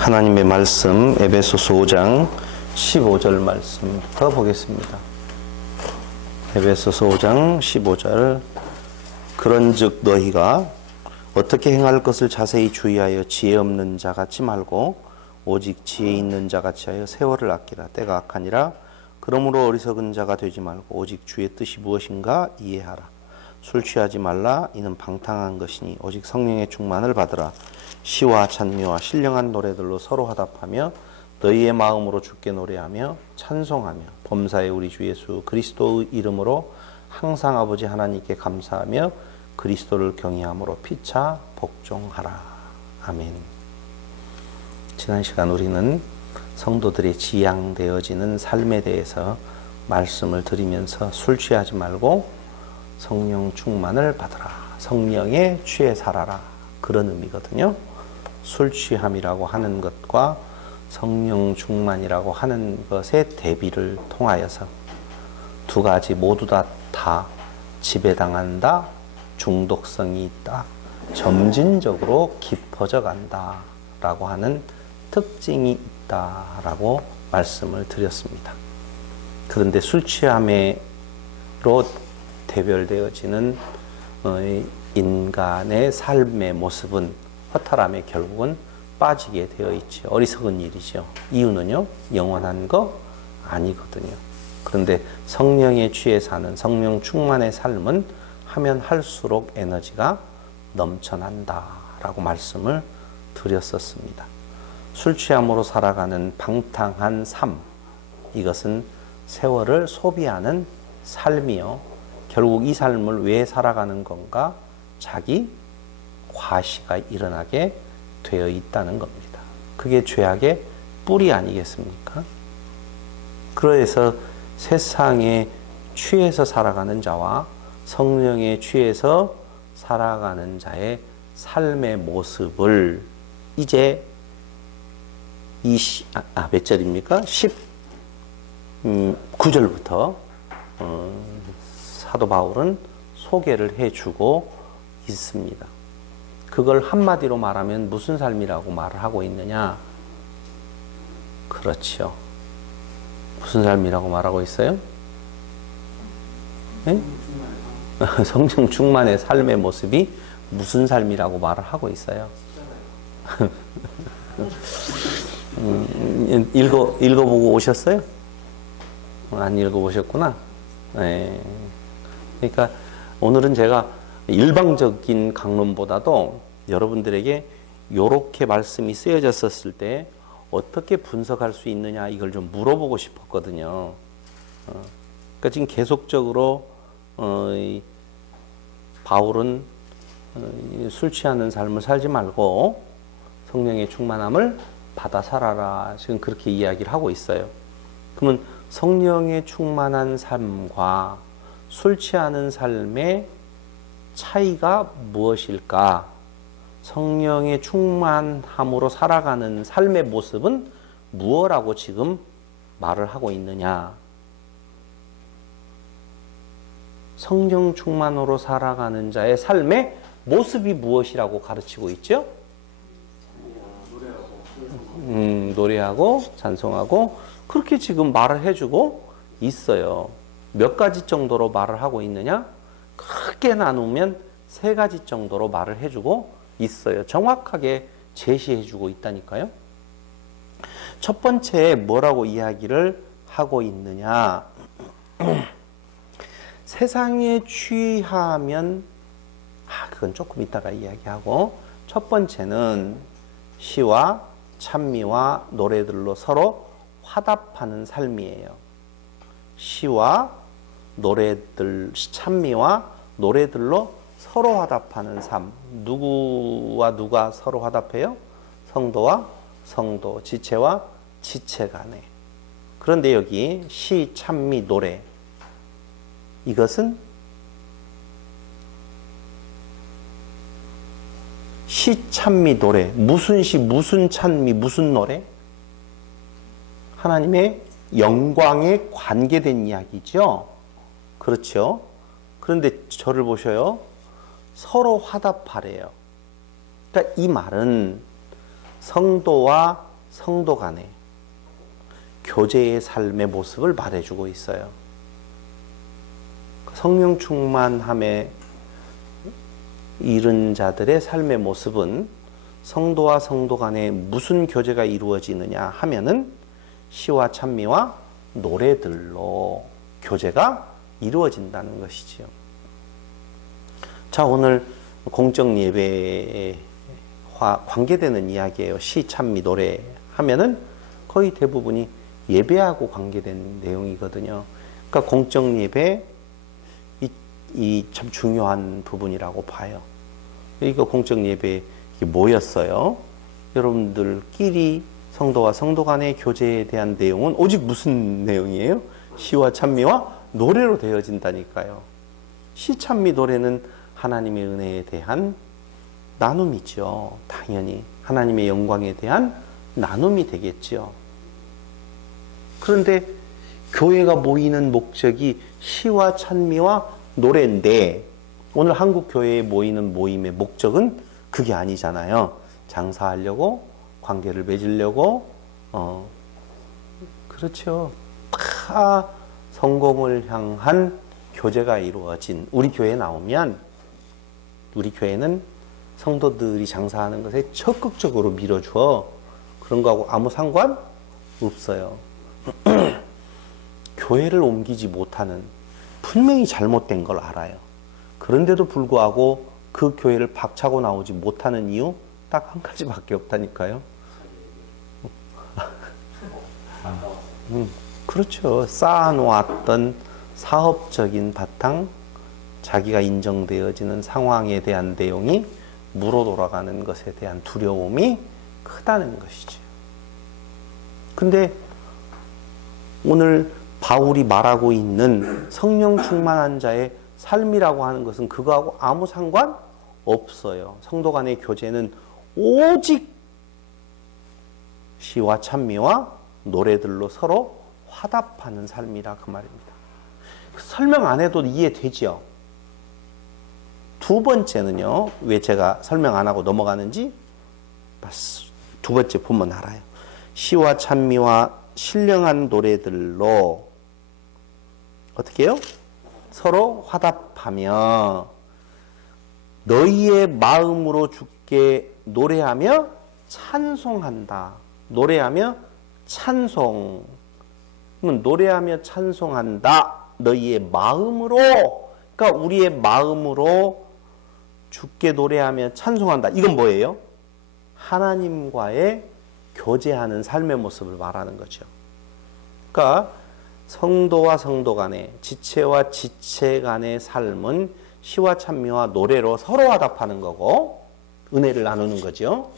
하나님의 말씀 에베소서 5장 15절 말씀부터 보겠습니다. 에베소서 5장 15절 그런즉 너희가 어떻게 행할 것을 자세히 주의하여 지혜 없는 자 같이 말고 오직 지혜 있는 자 같이 하여 세월을 아끼라. 때가 악하니라. 그러므로 어리석은 자가 되지 말고 오직 주의 뜻이 무엇인가 이해하라. 술 취하지 말라. 이는 방탕한 것이니 오직 성령의 충만을 받으라. 시와 찬미와 신령한 노래들로 서로 화답하며 너희의 마음으로 주께 노래하며 찬송하며 범사의 우리 주 예수 그리스도의 이름으로 항상 아버지 하나님께 감사하며 그리스도를 경외함으로 피차 복종하라. 아멘. 지난 시간 우리는 성도들이 지향되어지는 삶에 대해서 말씀을 드리면서 술 취하지 말고 성령 충만을 받으라. 성령에 취해 살아라. 그런 의미거든요. 술 취함이라고 하는 것과 성령 충만이라고 하는 것의 대비를 통하여서 두 가지 모두 다 지배당한다, 중독성이 있다, 점진적으로 깊어져 간다 라고 하는 특징이 있다라고 말씀을 드렸습니다. 그런데 술 취함으로 대별되어지는 인간의 삶의 모습은 허탈함에 결국은 빠지게 되어 있죠. 어리석은 일이죠. 이유는요, 영원한 거 아니거든요. 그런데 성령에 취해 사는 성령 충만의 삶은 하면 할수록 에너지가 넘쳐난다라고 말씀을 드렸었습니다. 술 취함으로 살아가는 방탕한 삶, 이것은 세월을 소비하는 삶이요. 결국 이 삶을 왜 살아가는 건가? 자기 과시가 일어나게 되어 있다는 겁니다. 그게 죄악의 뿌리 아니겠습니까? 그래서 세상에 취해서 살아가는 자와 성령에 취해서 살아가는 자의 삶의 모습을 이제 몇 절입니까? 19절부터 사도 바울은 소개를 해주고 있습니다. 그걸 한마디로 말하면 무슨 삶이라고 말을 하고 있느냐? 그렇죠. 무슨 삶이라고 말하고 있어요? 네? 성령 충만의 삶의 모습이 무슨 삶이라고 말을 하고 있어요? 읽어보고 오셨어요? 안 읽어보셨구나. 네. 그러니까 오늘은 제가 일방적인 강론보다도 여러분들에게 이렇게 말씀이 쓰여졌었을 때 어떻게 분석할 수 있느냐 이걸 좀 물어보고 싶었거든요. 그러니까 지금 계속적으로 바울은 술 취하는 삶을 살지 말고 성령의 충만함을 받아 살아라. 지금 그렇게 이야기를 하고 있어요. 그러면 성령의 충만한 삶과 술 취하는 삶의 차이가 무엇일까? 성령의 충만함으로 살아가는 삶의 모습은 무엇이라고 지금 말을 하고 있느냐? 성령 충만으로 살아가는 자의 삶의 모습이 무엇이라고 가르치고 있죠? 노래하고 찬송하고 그렇게 지금 말을 해주고 있어요. 몇 가지 정도로 말을 하고 있느냐? 크게 나누면 세 가지 정도로 말을 해주고 있어요. 정확하게 제시해주고 있다니까요. 첫 번째 뭐라고 이야기를 하고 있느냐? 세상에 취하면 그건 조금 이따가 이야기하고, 첫 번째는 시와 찬미와 노래들로 서로 화답하는 삶이에요. 시와 노래들, 찬미와 노래들로 서로 화답하는 삶. 누구와 누가 서로 화답해요? 성도와 성도, 지체와 지체 간에. 그런데 여기 시, 찬미, 노래, 이것은 시, 찬미, 노래. 무슨 시, 무슨 찬미, 무슨 노래? 하나님의 영광에 관계된 이야기죠. 그렇죠? 그런데 저를 보셔요. 서로 화답하래요. 그러니까 이 말은 성도와 성도 간의 교제의 삶의 모습을 말해주고 있어요. 성령 충만함에 이른 자들의 삶의 모습은 성도와 성도 간에 무슨 교제가 이루어지느냐 하면은 시와 찬미와 노래들로 교제가 이루어진다는 것이지요. 자, 오늘 공적 예배와 관계되는 이야기예요. 시, 찬미, 노래 하면은 거의 대부분이 예배하고 관계된 내용이거든요. 그러니까 공적 예배 이 참 중요한 부분이라고 봐요. 이거 공적 예배에 모였어요. 여러분들끼리 성도와 성도 간의 교제에 대한 내용은 오직 무슨 내용이에요? 시와 찬미와 노래로 되어진다니까요. 시, 찬미, 노래는 하나님의 은혜에 대한 나눔이죠. 당연히 하나님의 영광에 대한 나눔이 되겠죠. 그런데 교회가 모이는 목적이 시와 찬미와 노래인데 오늘 한국 교회에 모이는 모임의 목적은 그게 아니잖아요. 장사하려고, 관계를 맺으려고, 그렇죠. 다 성공을 향한 교제가 이루어진 우리 교회에 나오면 우리 교회는 성도들이 장사하는 것에 적극적으로 밀어줘. 그런 거하고 아무 상관 없어요. 교회를 옮기지 못하는 분명히 잘못된 걸 알아요. 그런데도 불구하고 그 교회를 박차고 나오지 못하는 이유 딱 한 가지밖에 없다니까요. 그렇죠. 쌓아놓았던 사업적인 바탕, 자기가 인정되어지는 상황에 대한 내용이 물어 돌아가는 것에 대한 두려움이 크다는 것이죠. 근데 오늘 바울이 말하고 있는 성령 충만한 자의 삶이라고 하는 것은 그거하고 아무 상관 없어요. 성도 간의 교제는 오직 시와 찬미와 노래들로 서로 화답하는 삶이라 그 말입니다. 설명 안 해도 이해되죠? 두 번째는요, 왜 제가 설명 안 하고 넘어가는지 두 번째 보면 알아요. 시와 찬미와 신령한 노래들로 어떻게 해요? 서로 화답하며 너희의 마음으로 주께 노래하며 찬송한다. 노래하며 찬송. 노래하며 찬송한다. 너희의 마음으로. 그러니까 우리의 마음으로 주께 노래하며 찬송한다. 이건 뭐예요? 하나님과의 교제하는 삶의 모습을 말하는 거죠. 그러니까 성도와 성도 간의, 지체와 지체 간의 삶은 시와 찬미와 노래로 서로 화답하는 거고 은혜를 나누는 거죠.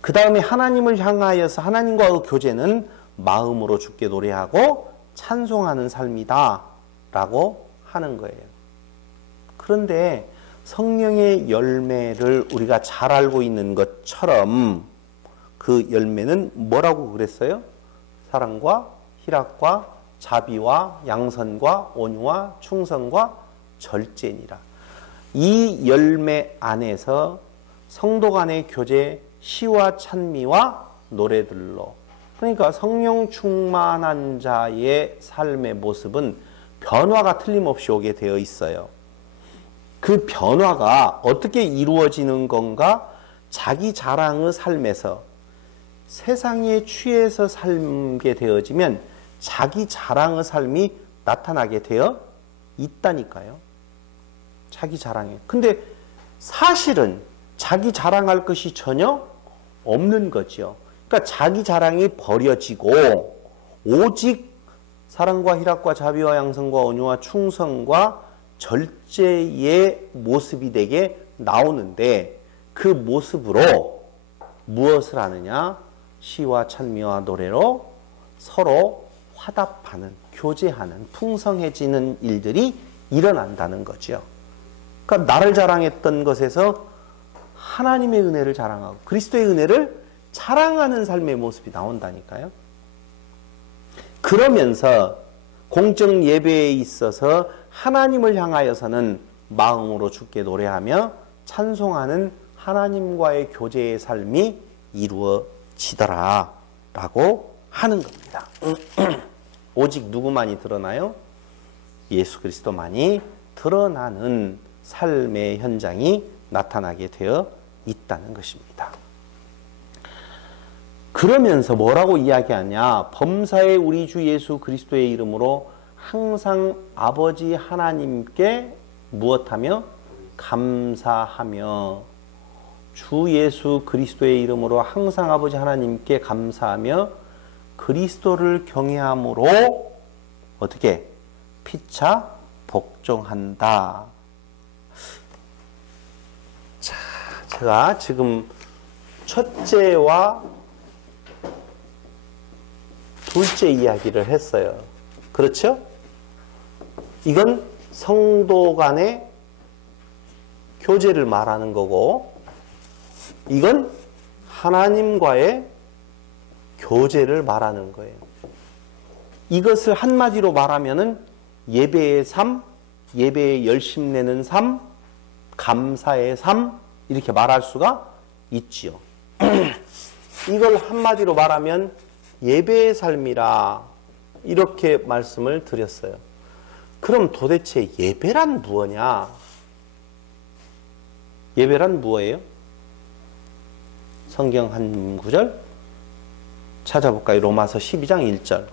그 다음에 하나님을 향하여서 하나님과의 교제는 마음으로 주께 노래하고 찬송하는 삶이다 라고 하는 거예요. 그런데 성령의 열매를 우리가 잘 알고 있는 것처럼 그 열매는 뭐라고 그랬어요? 사랑과 희락과 자비와 양선과 온유와 충성과 절제니라. 이 열매 안에서 성도 간의 교제, 시와 찬미와 노래들로, 그러니까 성령 충만한 자의 삶의 모습은 변화가 틀림없이 오게 되어 있어요. 그 변화가 어떻게 이루어지는 건가? 자기 자랑의 삶에서 세상에 취해서 살게 되어지면 자기 자랑의 삶이 나타나게 되어 있다니까요. 자기 자랑에. 근데 사실은 자기 자랑할 것이 전혀 없는 거죠. 그러니까 자기 자랑이 버려지고 오직 사랑과 희락과 자비와 양선과 온유와 충성과 절제의 모습이 되게 나오는데 그 모습으로 무엇을 하느냐? 시와 찬미와 노래로 서로 화답하는, 교제하는, 풍성해지는 일들이 일어난다는 거죠. 그러니까 나를 자랑했던 것에서 하나님의 은혜를 자랑하고 그리스도의 은혜를 자랑하는 삶의 모습이 나온다니까요. 그러면서 공적 예배에 있어서 하나님을 향하여서는 마음으로 주께 노래하며 찬송하는 하나님과의 교제의 삶이 이루어지는 지더라 라고 하는 겁니다. 오직 누구만이 드러나요? 예수 그리스도만이 드러나는 삶의 현장이 나타나게 되어 있다는 것입니다. 그러면서 뭐라고 이야기하냐? 범사에 우리 주 예수 그리스도의 이름으로 항상 아버지 하나님께 무엇하며? 감사하며, 주 예수 그리스도의 이름으로 항상 아버지 하나님께 감사하며 그리스도를 경외함으로 어떻게? 피차 복종한다. 자, 제가 지금 첫째와 둘째 이야기를 했어요. 그렇죠? 이건 성도 간의 교제를 말하는 거고, 이건 하나님과의 교제를 말하는 거예요. 이것을 한마디로 말하면은 예배의 삶, 예배에 열심 내는 삶, 감사의 삶, 이렇게 말할 수가 있지요. 이걸 한마디로 말하면 예배의 삶이라 이렇게 말씀을 드렸어요. 그럼 도대체 예배란 무엇이냐? 예배란 무엇이에요? 성경 한 구절 찾아볼까요? 로마서 12장 1절.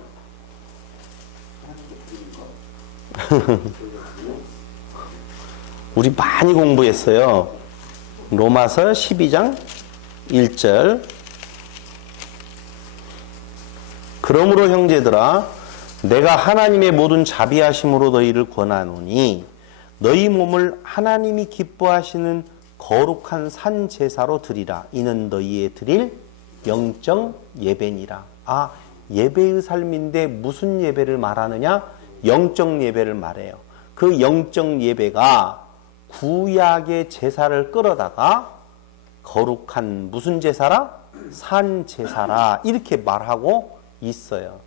우리 많이 공부했어요. 로마서 12장 1절. 그러므로 형제들아, 내가 하나님의 모든 자비하심으로 너희를 권하노니 너희 몸을 하나님이 기뻐하시는 거룩한 산 제사로 드리라. 이는 너희의 드릴 영적 예배니라. 아, 예배의 삶인데 무슨 예배를 말하느냐? 영적 예배를 말해요. 그 영적 예배가 구약의 제사를 끌어다가 거룩한 무슨 제사라? 산 제사라. 이렇게 말하고 있어요.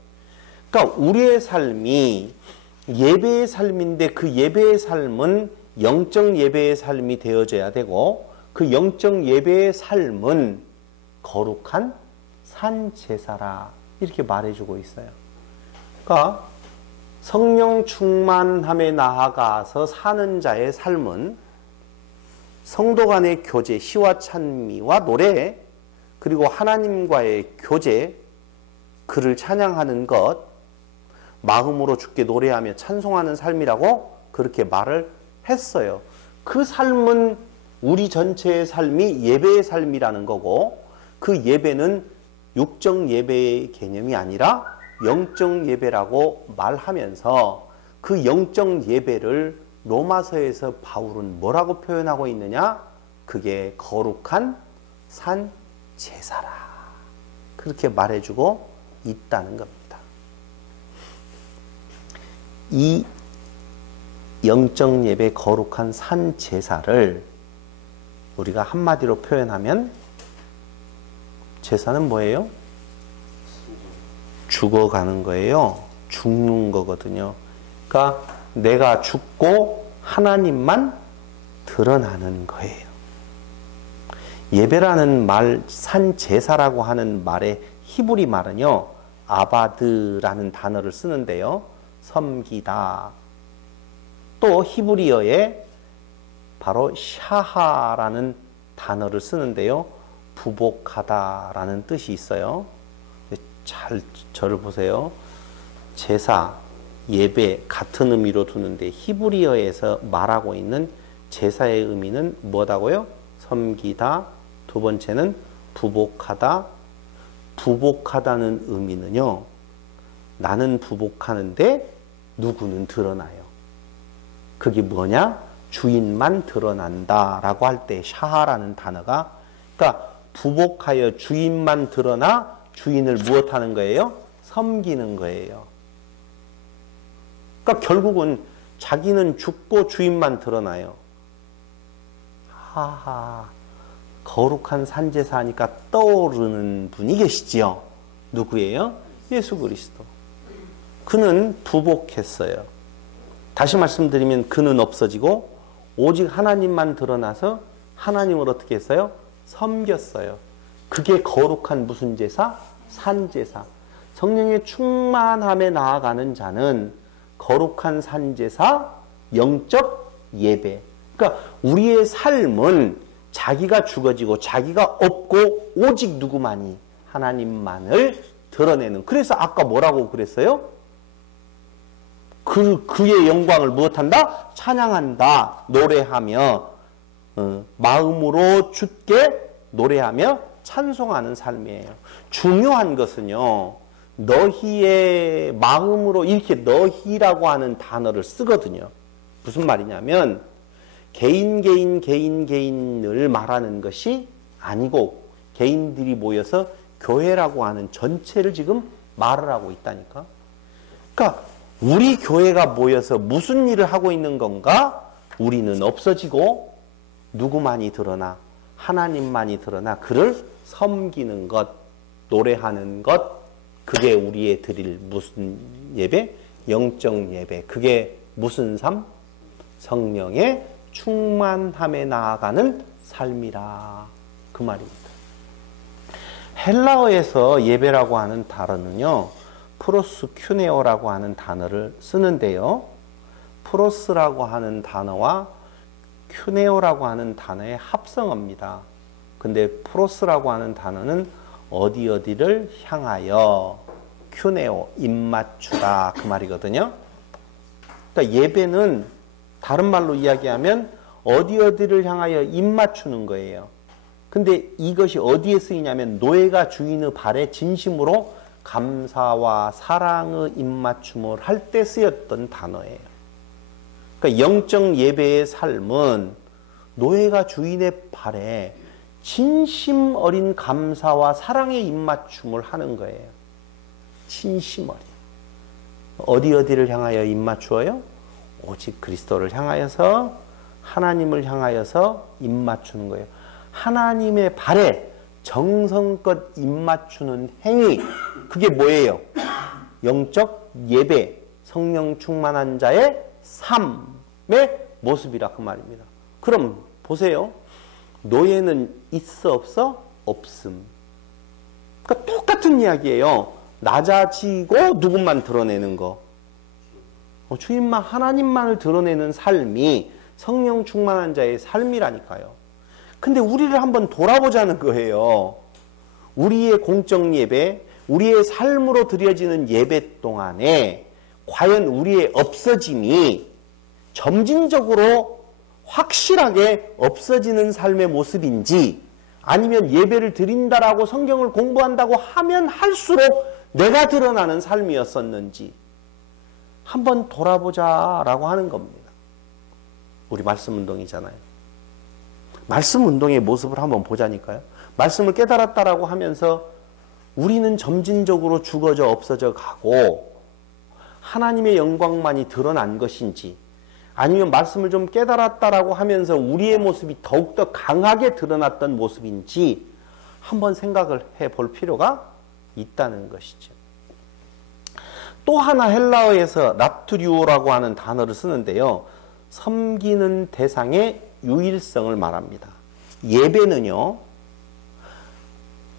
그러니까 우리의 삶이 예배의 삶인데 그 예배의 삶은 영적 예배의 삶이 되어져야 되고, 그 영적 예배의 삶은 거룩한 산 제사라. 이렇게 말해주고 있어요. 그러니까 성령 충만함에 나아가서 사는 자의 삶은 성도 간의 교제, 시와 찬미와 노래, 그리고 하나님과의 교제, 그를 찬양하는 것, 마음으로 주께 노래하며 찬송하는 삶이라고 그렇게 말을 했어요. 그 삶은 우리 전체의 삶이 예배의 삶이라는 거고, 그 예배는 육적 예배의 개념이 아니라 영적 예배라고 말하면서 그 영적 예배를 로마서에서 바울은 뭐라고 표현하고 있느냐? 그게 거룩한 산 제사라. 그렇게 말해주고 있다는 겁니다. 이 영적 예배 거룩한 산 제사를 우리가 한마디로 표현하면 제사는 뭐예요? 죽어가는 거예요. 죽는 거거든요. 그러니까 내가 죽고 하나님만 드러나는 거예요. 예배라는 말, 산 제사라고 하는 말의 히브리 말은요, 아바드라는 단어를 쓰는데요, 섬기다. 또 히브리어에 바로 샤하라는 단어를 쓰는데요, 부복하다라는 뜻이 있어요. 잘 저를 보세요. 제사, 예배 같은 의미로 두는데 히브리어에서 말하고 있는 제사의 의미는 뭐다고요? 섬기다. 두 번째는 부복하다. 부복하다는 의미는요, 나는 부복하는데 누구는 드러나요. 그게 뭐냐? 주인만 드러난다라고 할 때 샤하라는 단어가, 그러니까 부복하여 주인만 드러나 주인을 무엇하는 거예요? 섬기는 거예요. 그러니까 결국은 자기는 죽고 주인만 드러나요. 하하, 거룩한 산제사니까 떠오르는 분이 계시지요. 누구예요? 예수 그리스도. 그는 부복했어요. 다시 말씀드리면 그는 없어지고 오직 하나님만 드러나서 하나님을 어떻게 했어요? 섬겼어요. 그게 거룩한 무슨 제사? 산제사. 성령의 충만함에 나아가는 자는 거룩한 산제사, 영적 예배. 그러니까 우리의 삶은 자기가 죽어지고 자기가 없고 오직 누구만이? 하나님만을 드러내는. 그래서 아까 뭐라고 그랬어요? 그의 영광을 무엇한다? 찬양한다. 노래하며 마음으로 주께 노래하며 찬송하는 삶이에요. 중요한 것은요. 너희의 마음으로 이렇게 너희라고 하는 단어를 쓰거든요. 무슨 말이냐면 개인을 말하는 것이 아니고 개인들이 모여서 교회라고 하는 전체를 지금 말을 하고 있다니까. 그러니까 우리 교회가 모여서 무슨 일을 하고 있는 건가? 우리는 없어지고 누구만이 드러나? 하나님만이 드러나 그를 섬기는 것, 노래하는 것, 그게 우리의 드릴 무슨 예배? 영적 예배. 그게 무슨 삶? 성령의 충만함에 나아가는 삶이라. 그 말입니다. 헬라어에서 예배라고 하는 단어는요. 프로스큐네오라고 하는 단어를 쓰는데요. 프로스라고 하는 단어와 큐네오라고 하는 단어의 합성어입니다. 근데 프로스라고 하는 단어는 어디를 향하여, 큐네오, 입맞추다 그 말이거든요. 그러니까 예배는 다른 말로 이야기하면 어디를 향하여 입맞추는 거예요. 근데 이것이 어디에 쓰이냐면 노예가 주인의 발에 진심으로 감사와 사랑의 입맞춤을 할 때 쓰였던 단어예요. 그러니까 영적 예배의 삶은 노예가 주인의 발에 진심 어린 감사와 사랑의 입맞춤을 하는 거예요. 진심 어린. 어디를 향하여 입맞추어요? 오직 그리스도를 향하여서, 하나님을 향하여서 입맞추는 거예요. 하나님의 발에 정성껏 입맞추는 행위, 그게 뭐예요? 영적 예배, 성령 충만한 자의 삶의 모습이라 그 말입니다. 그럼 보세요. 노예는 있어 없어? 없음. 그러니까 똑같은 이야기예요. 낮아지고 누구만 드러내는 거. 주인만, 하나님만을 드러내는 삶이 성령 충만한 자의 삶이라니까요. 근데 우리를 한번 돌아보자는 거예요. 우리의 공적 예배, 우리의 삶으로 드려지는 예배 동안에 과연 우리의 없어짐이 점진적으로 확실하게 없어지는 삶의 모습인지, 아니면 예배를 드린다라고 성경을 공부한다고 하면 할수록 내가 드러나는 삶이었었는지 한번 돌아보자라고 하는 겁니다. 우리 말씀 운동이잖아요. 말씀 운동의 모습을 한번 보자니까요. 말씀을 깨달았다라고 하면서 우리는 점진적으로 죽어져 없어져 가고 하나님의 영광만이 드러난 것인지, 아니면 말씀을 좀 깨달았다라고 하면서 우리의 모습이 더욱더 강하게 드러났던 모습인지 한번 생각을 해볼 필요가 있다는 것이죠. 또 하나 헬라어에서 라투리오라고 하는 단어를 쓰는데요. 섬기는 대상의 유일성을 말합니다. 예배는요,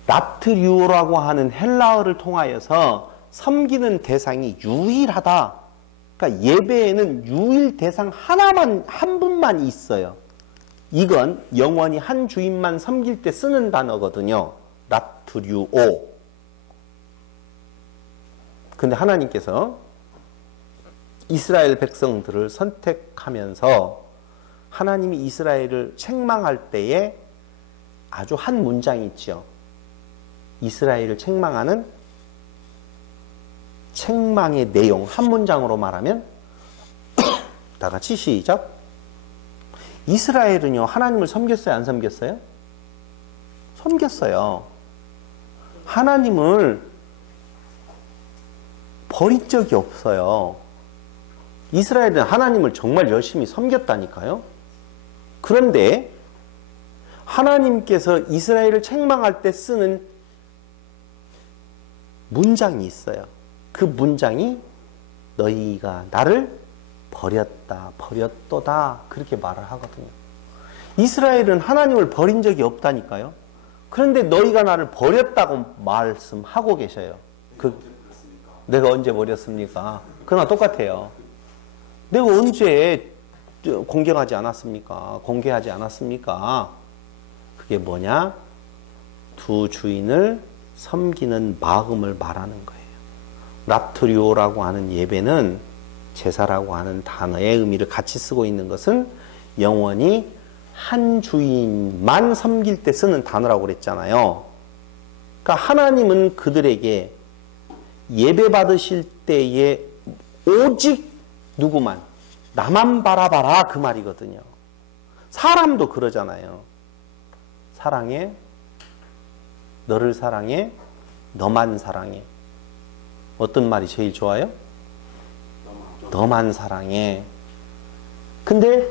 라트리오라고 하는 헬라어를 통하여서 섬기는 대상이 유일하다. 그러니까 예배에는 유일 대상 하나만, 한 분만 있어요. 이건 영원히 한 주인만 섬길 때 쓰는 단어거든요. 라트리오. 근데 하나님께서 이스라엘 백성들을 선택하면서 하나님이 이스라엘을 책망할 때에 아주 한 문장이 있죠. 이스라엘을 책망하는 책망의 내용, 한 문장으로 말하면 다 같이 시작. 이스라엘은요, 하나님을 섬겼어요, 안 섬겼어요? 섬겼어요. 하나님을 버린 적이 없어요. 이스라엘은 하나님을 정말 열심히 섬겼다니까요. 그런데 하나님께서 이스라엘을 책망할 때 쓰는 문장이 있어요. 그 문장이 너희가 나를 버렸다, 버렸도다, 그렇게 말을 하거든요. 이스라엘은 하나님을 버린 적이 없다니까요. 그런데 너희가 나를 버렸다고 말씀하고 계셔요. 내가 언제 버렸습니까? 그러나 똑같아요. 내가 언제 공개하지 않았습니까? 공개하지 않았습니까? 그게 뭐냐? 두 주인을 섬기는 마음을 말하는 거예요. 라트리오라고 하는 예배는 제사라고 하는 단어의 의미를 같이 쓰고 있는 것은 영원히 한 주인만 섬길 때 쓰는 단어라고 그랬잖아요. 그러니까 하나님은 그들에게 예배 받으실 때에 오직 누구만, 나만 바라봐라 그 말이거든요. 사람도 그러잖아요. 사랑해, 너를 사랑해, 너만 사랑해. 어떤 말이 제일 좋아요? 너만 사랑해. 근데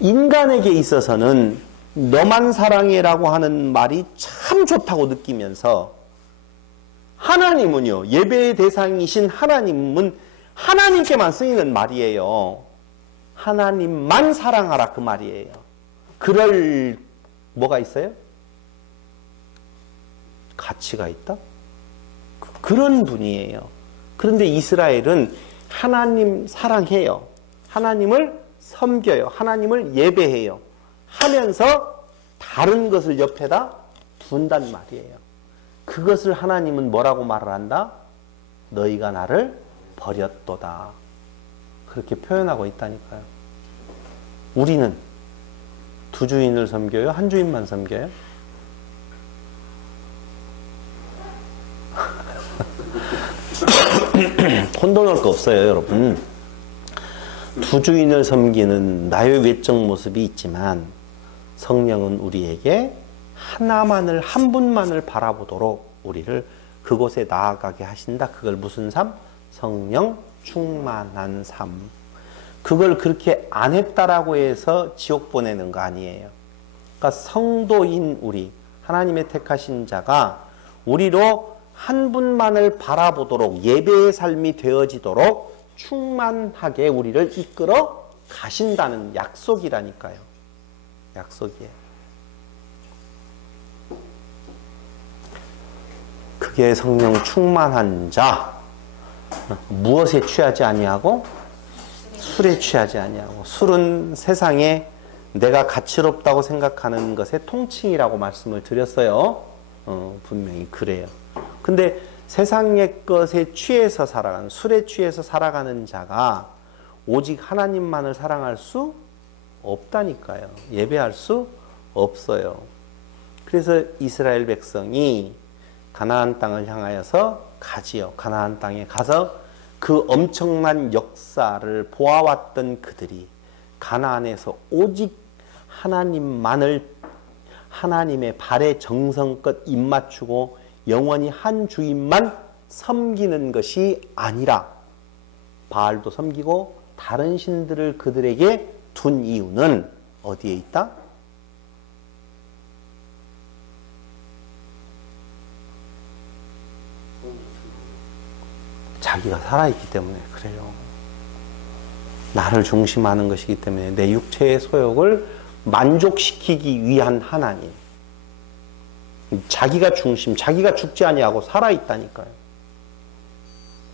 인간에게 있어서는 너만 사랑해라고 하는 말이 참 좋다고 느끼면서 하나님은요, 예배의 대상이신 하나님은 하나님께만 쓰이는 말이에요. 하나님만 사랑하라 그 말이에요. 그럴 뭐가 있어요? 가치가 있다? 그런 분이에요. 그런데 이스라엘은 하나님 사랑해요. 하나님을 섬겨요. 하나님을 예배해요. 하면서 다른 것을 옆에다 둔단 말이에요. 그것을 하나님은 뭐라고 말을 한다? 너희가 나를 버렸도다. 그렇게 표현하고 있다니까요. 우리는 두 주인을 섬겨요? 한 주인만 섬겨요? 혼돈할 거 없어요, 여러분. 두 주인을 섬기는 나의 외적 모습이 있지만 성령은 우리에게 하나만을, 한 분만을 바라보도록 우리를 그곳에 나아가게 하신다. 그걸 무슨 삶? 성령 충만한 삶. 그걸 그렇게 안 했다라고 해서 지옥 보내는 거 아니에요. 그러니까 성도인 우리, 하나님의 택하신 자가 우리로 한 분만을 바라보도록 예배의 삶이 되어지도록 충만하게 우리를 이끌어 가신다는 약속이라니까요. 약속이에요. 그게 성령 충만한 자. 무엇에 취하지 아니하고 술에 취하지 아니하고. 술은 세상에 내가 가치롭다고 생각하는 것의 통칭이라고 말씀을 드렸어요. 분명히 그래요. 근데 세상의 것에 취해서 살아가는, 술에 취해서 살아가는 자가 오직 하나님만을 사랑할 수 없다니까요. 예배할 수 없어요. 그래서 이스라엘 백성이 가나안 땅을 향하여서 가지요. 가나안 땅에 가서 그 엄청난 역사를 보아왔던 그들이 가나안에서 오직 하나님만을, 하나님의 발에 정성껏 입맞추고 영원히 한 주인만 섬기는 것이 아니라 바알도 섬기고 다른 신들을 그들에게 둔 이유는 어디에 있다? 자기가 살아있기 때문에 그래요. 나를 중심하는 것이기 때문에 내 육체의 소욕을 만족시키기 위한 하나님. 자기가 중심, 자기가 죽지 아니하고 살아있다니까요.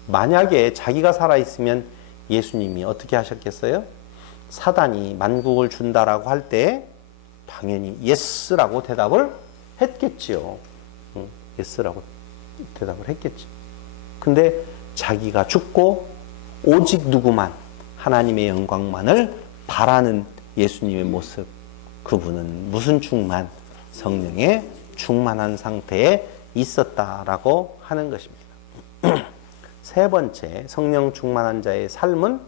만약에 자기가 살아있으면 예수님이 어떻게 하셨겠어요? 사단이 만국을 준다라고 할 때 당연히 예스라고 대답을 했겠지요. 예스라고 대답을 했겠죠. 근데 자기가 죽고 오직 누구만, 하나님의 영광만을 바라는 예수님의 모습, 그분은 무슨 충만? 성령의 충만한 상태에 있었다라고 하는 것입니다. 세 번째, 성령 충만한 자의 삶은,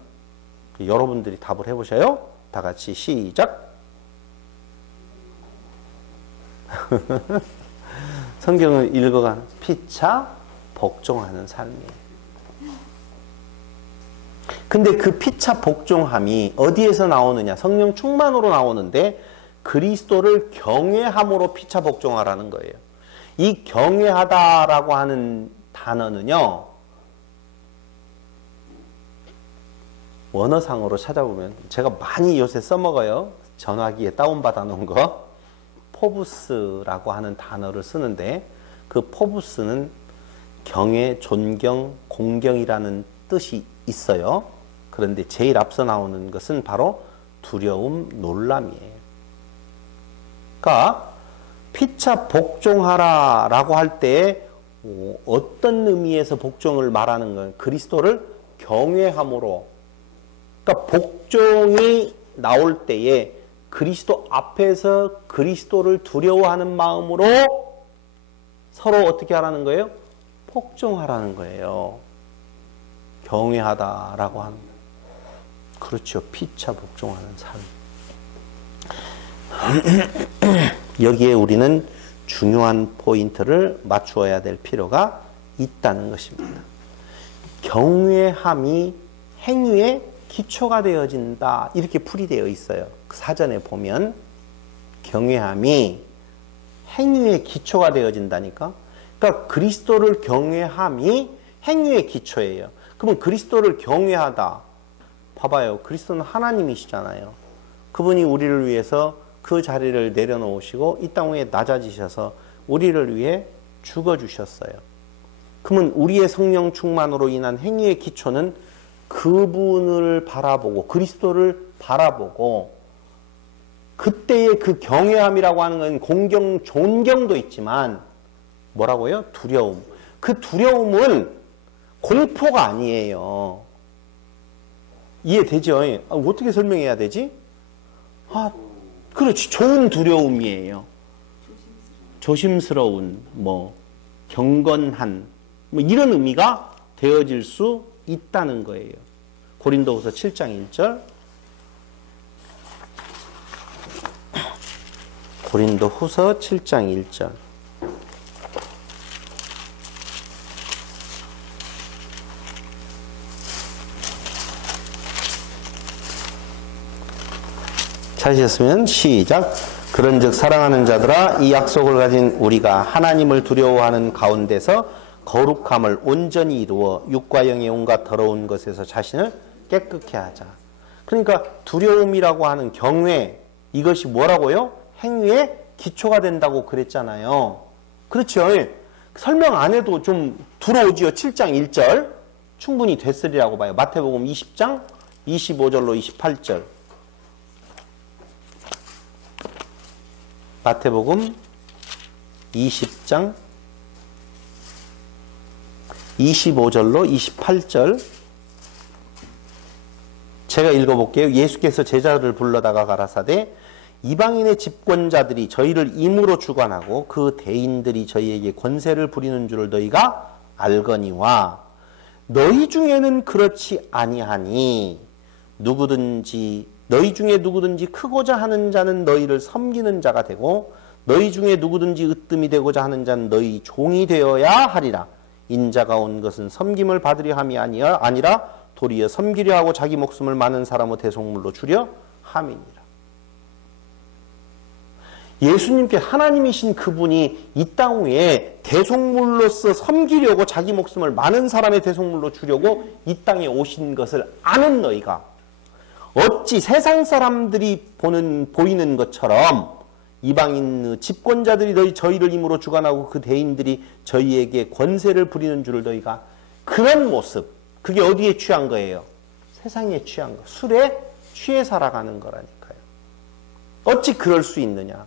여러분들이 답을 해보셔요. 다 같이 시작. 성경을 읽어가는 피차 복종하는 삶이에요. 근데 그 피차 복종함이 어디에서 나오느냐? 성령 충만으로 나오는데 그리스도를 경외함으로 피차 복종하라는 거예요. 이 경외하다라고 하는 단어는요, 원어상으로 찾아보면 제가 많이 요새 써먹어요. 전화기에 다운받아 놓은 거. 포부스라고 하는 단어를 쓰는데 그 포부스는 경외, 존경, 공경이라는 뜻이 있어요. 그런데 제일 앞서 나오는 것은 바로 두려움, 놀람이에요. 그러니까 피차 복종하라 라고 할 때 어떤 의미에서 복종을 말하는 건 그리스도를 경외함으로, 그러니까 복종이 나올 때에 그리스도 앞에서 그리스도를 두려워하는 마음으로 서로 어떻게 하라는 거예요? 복종하라는 거예요. 경외하다라고 하는, 그렇죠. 피차 복종하는 삶. 여기에 우리는 중요한 포인트를 맞추어야 될 필요가 있다는 것입니다. 경외함이 행위의 기초가 되어진다, 이렇게 풀이되어 있어요. 사전에 보면 경외함이 행위의 기초가 되어진다니까. 그러니까 그리스도를 경외함이 행위의 기초예요. 그러면 그리스도를 경외하다, 봐봐요. 그리스도는 하나님이시잖아요. 그분이 우리를 위해서 그 자리를 내려놓으시고 이 땅 위에 낮아지셔서 우리를 위해 죽어주셨어요. 그러면 우리의 성령 충만으로 인한 행위의 기초는 그분을 바라보고 그리스도를 바라보고, 그때의 그 경외함이라고 하는 건 공경, 존경도 있지만 뭐라고요? 두려움. 그 두려움은 공포가 아니에요. 이해되죠? 어떻게 설명해야 되지? 그렇지. 좋은 두려움이에요. 조심스러운, 경건한, 이런 의미가 되어질 수 있다는 거예요. 고린도후서 7장 1절. 고린도후서 7장 1절. 찾으셨으면 시작. 그런즉 사랑하는 자들아, 이 약속을 가진 우리가 하나님을 두려워하는 가운데서 거룩함을 온전히 이루어 육과 영의 온갖 더러운 것에서 자신을 깨끗게 하자. 그러니까 두려움이라고 하는 경외, 이것이 뭐라고요? 행위의 기초가 된다고 그랬잖아요. 그렇죠? 설명 안 해도 좀 들어오지요. 7장 1절 충분히 됐으리라고 봐요. 마태복음 20장 25절로 28절. 마태복음 20장 25절로 28절 제가 읽어볼게요. 예수께서 제자를 불러다가 가라사대 이방인의 집권자들이 저희를 임으로 주관하고 그 대인들이 저희에게 권세를 부리는 줄을 너희가 알거니와 너희 중에는 그렇지 아니하니 너희 중에 누구든지 크고자 하는 자는 너희를 섬기는 자가 되고 너희 중에 누구든지 으뜸이 되고자 하는 자는 너희 종이 되어야 하리라. 인자가 온 것은 섬김을 받으려 함이 아니라 도리어 섬기려 하고 자기 목숨을 많은 사람의 대속물로 주려 함이니라. 예수님께 하나님이신 그분이 이 땅 위에 대속물로서 섬기려고 자기 목숨을 많은 사람의 대속물로 주려고 이 땅에 오신 것을 아는 너희가 어찌 세상 사람들이 보이는 것처럼 이방인 집권자들이 저희를 임으로 주관하고 그 대인들이 저희에게 권세를 부리는 줄을 너희가, 그런 모습, 그게 어디에 취한 거예요? 세상에 취한 거. 술에 취해 살아가는 거라니까요. 어찌 그럴 수 있느냐?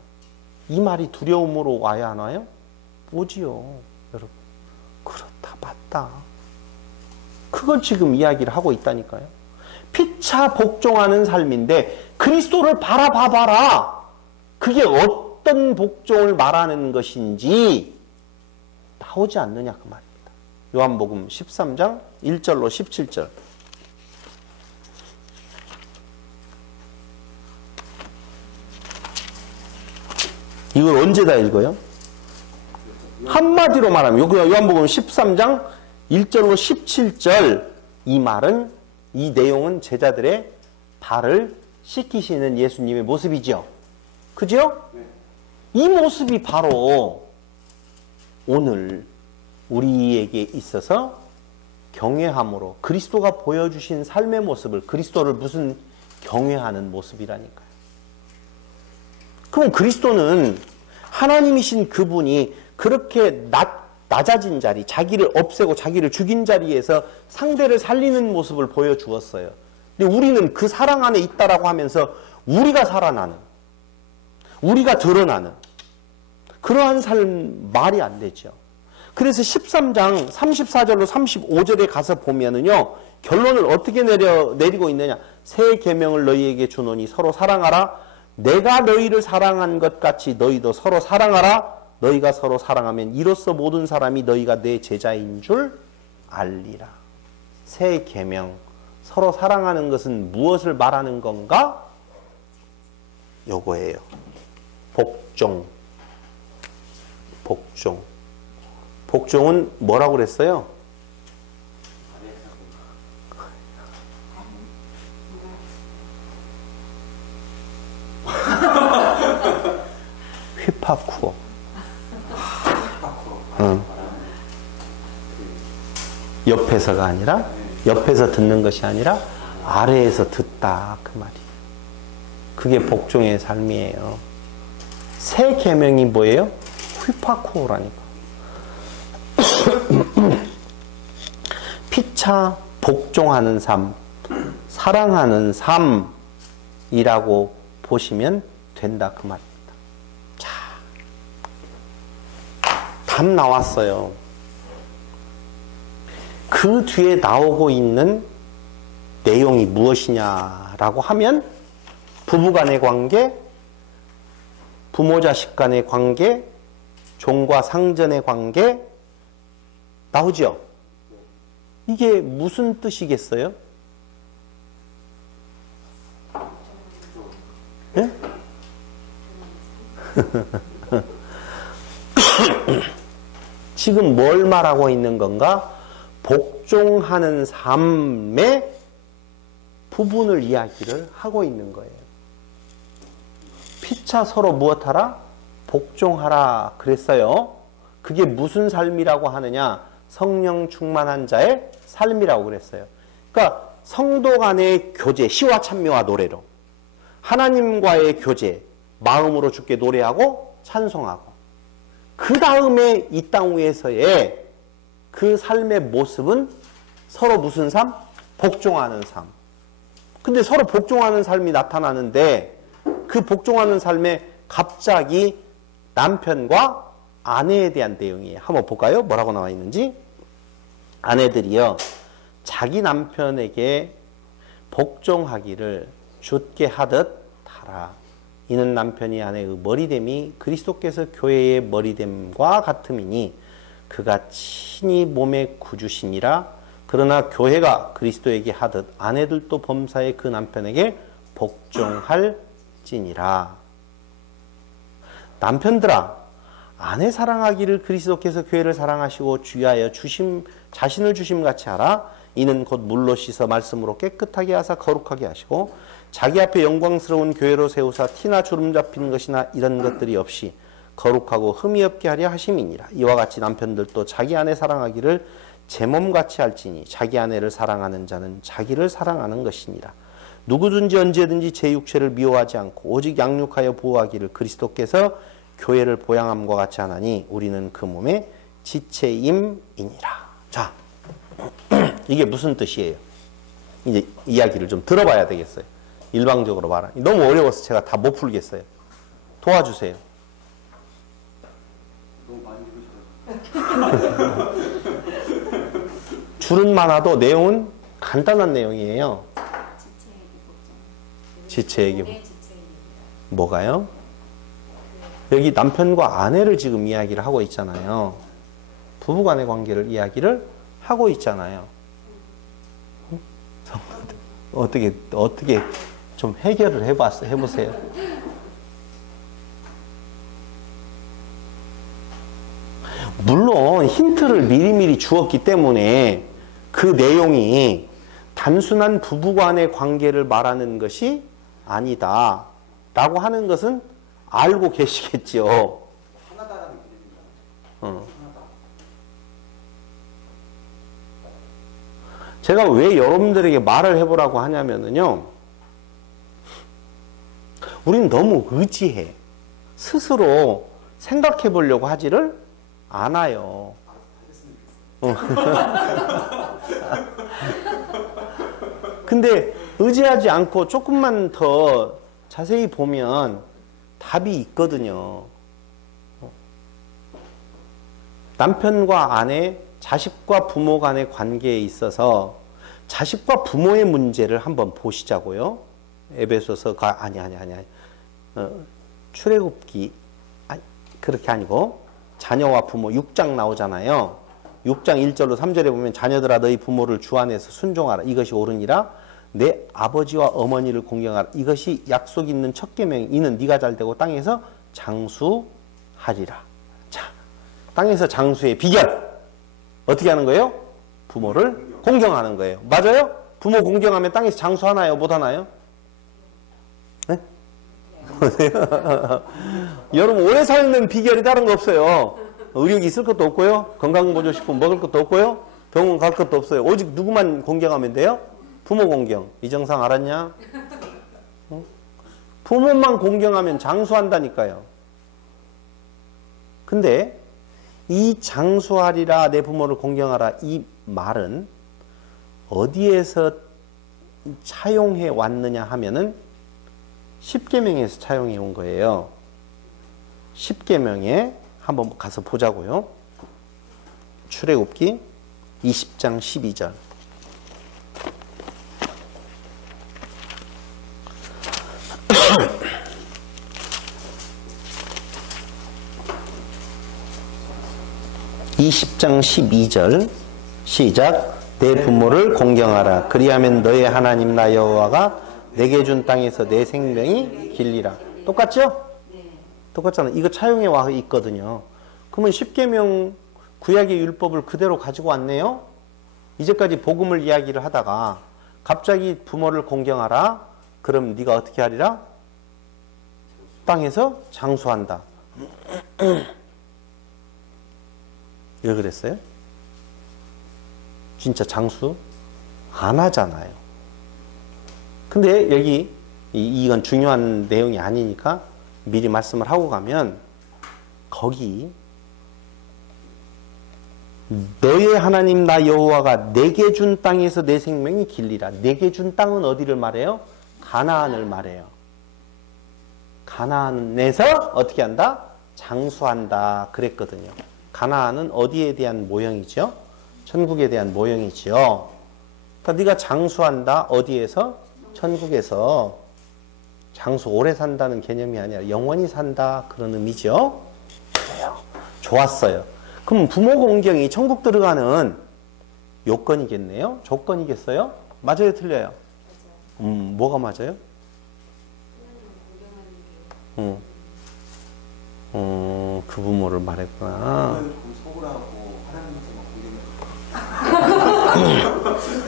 이 말이 두려움으로 와야 하나요? 오지요, 여러분. 그렇다, 맞다. 그걸 지금 이야기를 하고 있다니까요. 피차 복종하는 삶인데 그리스도를 바라봐봐라. 그게 어떤 복종을 말하는 것인지 나오지 않느냐 그 말입니다. 요한복음 13장 1절로 17절. 이걸 언제 다 읽어요? 한마디로 말하면 요한복음 13장 1절로 17절, 이 말은, 이 내용은 제자들의 발을 씻기시는 예수님의 모습이죠. 그죠? 이 모습이 바로 오늘 우리에게 있어서 경외함으로 그리스도가 보여주신 삶의 모습을, 그리스도를 무슨 경외하는 모습이라니까요. 그럼 그리스도는 하나님이신 그분이 그렇게 낮아진 자리, 자기를 없애고 자기를 죽인 자리에서 상대를 살리는 모습을 보여주었어요. 근데 우리는 그 사랑 안에 있다라고 하면서 우리가 살아나는, 우리가 드러나는 그러한 삶 말이 안 되죠. 그래서 13장 34절로 35절에 가서 보면은요, 결론을 어떻게 내리고 있느냐. 새 계명을 너희에게 주노니 서로 사랑하라. 내가 너희를 사랑한 것 같이 너희도 서로 사랑하라. 너희가 서로 사랑하면 이로써 모든 사람이 너희가 내 제자인 줄 알리라. 새 계명, 서로 사랑하는 것은 무엇을 말하는 건가? 요거예요. 복종. 복종. 복종은 뭐라고 그랬어요? 휘파쿠어. 옆에서가 아니라, 옆에서 듣는 것이 아니라 아래에서 듣다, 그 말이에요. 그게 복종의 삶이에요. 새 계명이 뭐예요? 휘파쿠어라니까. 피차 복종하는 삶, 사랑하는 삶이라고 보시면 된다, 그 말입니다. 자, 답 나왔어요. 그 뒤에 나오고 있는 내용이 무엇이냐라고 하면 부부간의 관계, 부모 자식 간의 관계, 종과 상전의 관계 나오죠? 이게 무슨 뜻이겠어요? 네? 지금 뭘 말하고 있는 건가? 복종하는 삶의 부분을 이야기를 하고 있는 거예요. 피차 서로 무엇하라? 복종하라 그랬어요. 그게 무슨 삶이라고 하느냐? 성령 충만한 자의 삶이라고 그랬어요. 그러니까 성도 간의 교제, 시와 찬미와 노래로, 하나님과의 교제, 마음으로 주께 노래하고 찬송하고, 그 다음에 이 땅 위에서의 그 삶의 모습은 서로 무슨 삶? 복종하는 삶. 근데 서로 복종하는 삶이 나타나는데 그 복종하는 삶에 갑자기 남편과 아내에 대한 내용이에요. 한번 볼까요? 뭐라고 나와 있는지. 아내들이요, 자기 남편에게 복종하기를 주께 하듯 하라. 이는 남편이 아내의 머리됨이 그리스도께서 교회의 머리됨과 같음이니 그가 친히 몸의 구주시니라. 그러나 교회가 그리스도에게 하듯 아내들도 범사에 그 남편에게 복종할지니라. 남편들아, 아내 사랑하기를 그리스도께서 교회를 사랑하시고 주의하여 자신을 주심같이 하라. 이는 곧 물로 씻어 말씀으로 깨끗하게 하사 거룩하게 하시고 자기 앞에 영광스러운 교회로 세우사 티나 주름 잡힌 것이나 이런 것들이 없이 거룩하고 흠이 없게 하려 하심이니라. 이와 같이 남편들도 자기 아내 사랑하기를 제 몸같이 할지니 자기 아내를 사랑하는 자는 자기를 사랑하는 것이니라. 누구든지 언제든지 제 육체를 미워하지 않고 오직 양육하여 보호하기를 그리스도께서 교회를 보양함과 같이 하나니 우리는 그 몸의 지체임이니라. 자, 이게 무슨 뜻이에요? 이제 이야기를 좀 들어봐야 되겠어요. 일방적으로 말하. 너무 어려워서 제가 다 못 풀겠어요. 도와주세요. 너무 많이 읽으셔서. 줄은 많아도 내용은 간단한 내용이에요. 지체에게 복종. 뭐가요? 여기 남편과 아내를 지금 이야기를 하고 있잖아요. 부부간의 관계를 이야기를 하고 있잖아요. 어떻게 좀 해결을 해보세요. 물론 힌트를 미리미리 주었기 때문에 그 내용이 단순한 부부간의 관계를 말하는 것이 아니다 라고 하는 것은 알고 계시겠죠. 하나다라는 기준입니다. 하나다. 제가 왜 여러분들에게 말을 해보라고 하냐면요, 우린 너무 의지해. 스스로 생각해 보려고 하지를 않아요. 근데 의지하지 않고 조금만 더 자세히 보면 답이 있거든요. 남편과 아내, 자식과 부모 간의 관계에 있어서 자식과 부모의 문제를 한번 보시자고요. 에베소서가 아니. 출애굽기 그렇게 아니고 자녀와 부모 6장 나오잖아요. 6장 1절로 3절에 보면 자녀들아 너희 부모를 주 안에서 순종하라. 이것이 옳으니라. 내 아버지와 어머니를 공경하라. 이것이 약속 있는 첫 계명. 이는 네가 잘되고 땅에서 장수하리라. 자, 땅에서 장수의 비결 어떻게 하는 거예요? 부모를 공경하는 거예요. 맞아요? 부모 공경하면 땅에서 장수하나요? 못하나요? 네? 여러분 오래 살는 비결이 다른 거 없어요. 의료기 있을 것도 없고요. 건강보조식품 먹을 것도 없고요. 병원 갈 것도 없어요. 오직 누구만 공경하면 돼요? 부모 공경. 이정상 알았냐? 어? 부모만 공경하면 장수한다니까요. 근데 이 장수하리라 내 부모를 공경하라 이 말은 어디에서 차용해 왔느냐 하면은 십계명에서 차용해 온 거예요. 십계명에 한번 가서 보자고요. 출애굽기 20장 12절. (20장 12절) 시작. 내 부모를 공경하라. 그리하면 너의 하나님 나 여호와가 내게 준 땅에서 내 생명이 길리라. 똑같죠? 똑같잖아요. 이거 차용해 와 있거든요. 그러면 십계명 구약의 율법을 그대로 가지고 왔네요. 이제까지 복음을 이야기를 하다가 갑자기 부모를 공경하라. 그럼 네가 어떻게 하리라? 땅에서 장수한다. 왜 그랬어요? 진짜 장수 안 하잖아요. 근데 여기 이건 중요한 내용이 아니니까 미리 말씀을 하고 가면 거기 너의 하나님 나 여호와가 내게 준 땅에서 내 생명이 길리라. 내게 준 땅은 어디를 말해요? 가나안을 말해요. 가나안에서 어떻게 한다? 장수한다 그랬거든요. 가나안은 어디에 대한 모형이죠? 천국에 대한 모형이죠. 그러니까 네가 장수한다. 어디에서? 천국에서. 장수 오래 산다는 개념이 아니라 영원히 산다 그런 의미죠. 좋았어요. 그럼 부모 공경이 천국 들어가는 요건이겠네요. 조건이겠어요? 맞아요? 틀려요? 뭐가 맞아요? 그 부모를 말했구나.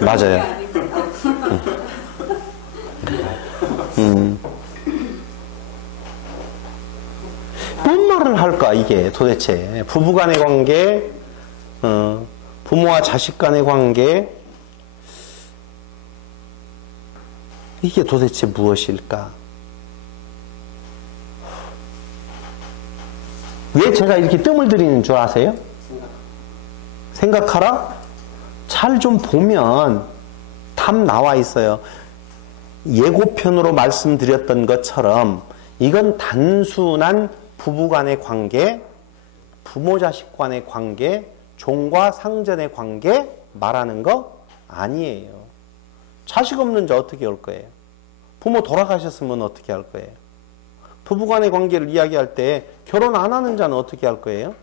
맞아요. 뭔 말을 할까 이게 도대체. 부부간의 관계, 부모와 자식 간의 관계, 이게 도대체 무엇일까? 왜 제가 이렇게 뜸을 들이는 줄 아세요? 생각하라? 잘 좀 보면 답 나와 있어요. 예고편으로 말씀드렸던 것처럼 이건 단순한 부부간의 관계, 부모-자식 간의 관계, 종과 상전의 관계 말하는 거 아니에요. 자식 없는 자 어떻게 할 거예요? 부모 돌아가셨으면 어떻게 할 거예요? 부부간의 관계를 이야기할 때 결혼 안 하는 자는 어떻게 할 거예요?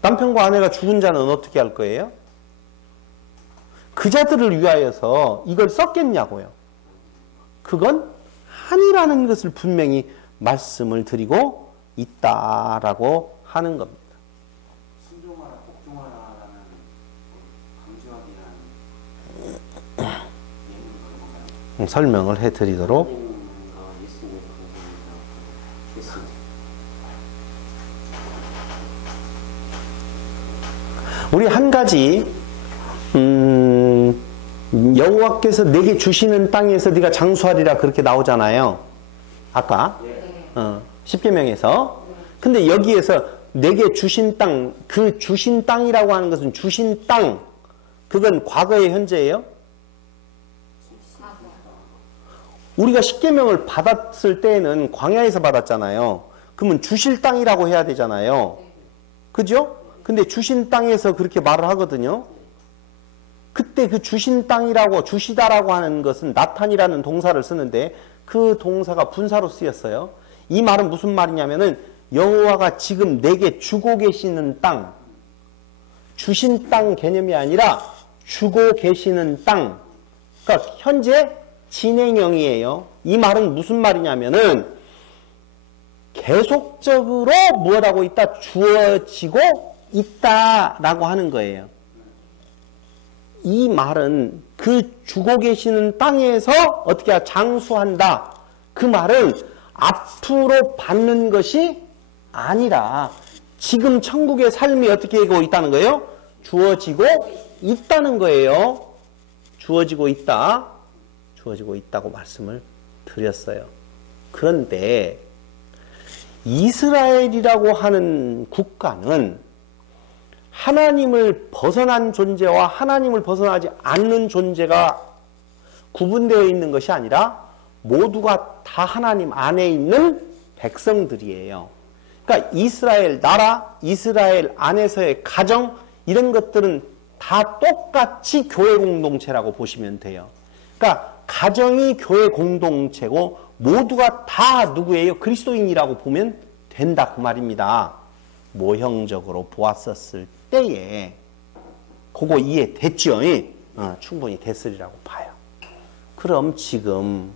남편과 아내가 죽은 자는 어떻게 할 거예요? 그 자들을 위하여서 이걸 썼겠냐고요. 그건 아니라는 것을 분명히 말씀을 드리고 있다라고 하는 겁니다. 순종하라, 복종하라라는 강조하기 위한 설명을 해드리도록 우리 한 가지 여호와께서 내게 주시는 땅에서 네가 장수하리라 그렇게 나오잖아요. 아까 십계명에서. 근데 여기에서 내게 주신 땅, 그 주신 땅이라고 하는 것은 주신 땅, 그건 과거의 현재예요? 우리가 십계명을 받았을 때에는 광야에서 받았잖아요. 그러면 주실 땅이라고 해야 되잖아요. 그죠? 근데 주신 땅에서 그렇게 말을 하거든요. 그때 그 주신 땅이라고, 주시다라고 하는 것은 나탄이라는 동사를 쓰는데 그 동사가 분사로 쓰였어요. 이 말은 무슨 말이냐면은 여호와가 지금 내게 주고 계시는 땅, 주신 땅 개념이 아니라 주고 계시는 땅. 그러니까 현재 진행형이에요. 이 말은 무슨 말이냐면은 계속적으로 무엇하고 있다? 주어지고 있다라고 하는 거예요. 이 말은 그 주고 계시는 땅에서 어떻게 장수한다. 그 말은 앞으로 받는 것이 아니라 지금 천국의 삶이 어떻게 되고 있다는 거예요? 주어지고 있다는 거예요. 주어지고 있다. 주어지고 있다고 말씀을 드렸어요. 그런데 이스라엘이라고 하는 국가는 하나님을 벗어난 존재와 하나님을 벗어나지 않는 존재가 구분되어 있는 것이 아니라 모두가 다 하나님 안에 있는 백성들이에요. 그러니까 이스라엘 나라, 이스라엘 안에서의 가정, 이런 것들은 다 똑같이 교회 공동체라고 보시면 돼요. 그러니까 가정이 교회 공동체고 모두가 다 누구예요? 그리스도인이라고 보면 된다 그 말입니다. 모형적으로 보았었을 때에 그거 이해됐죠? 충분히 됐으리라고 봐요. 그럼 지금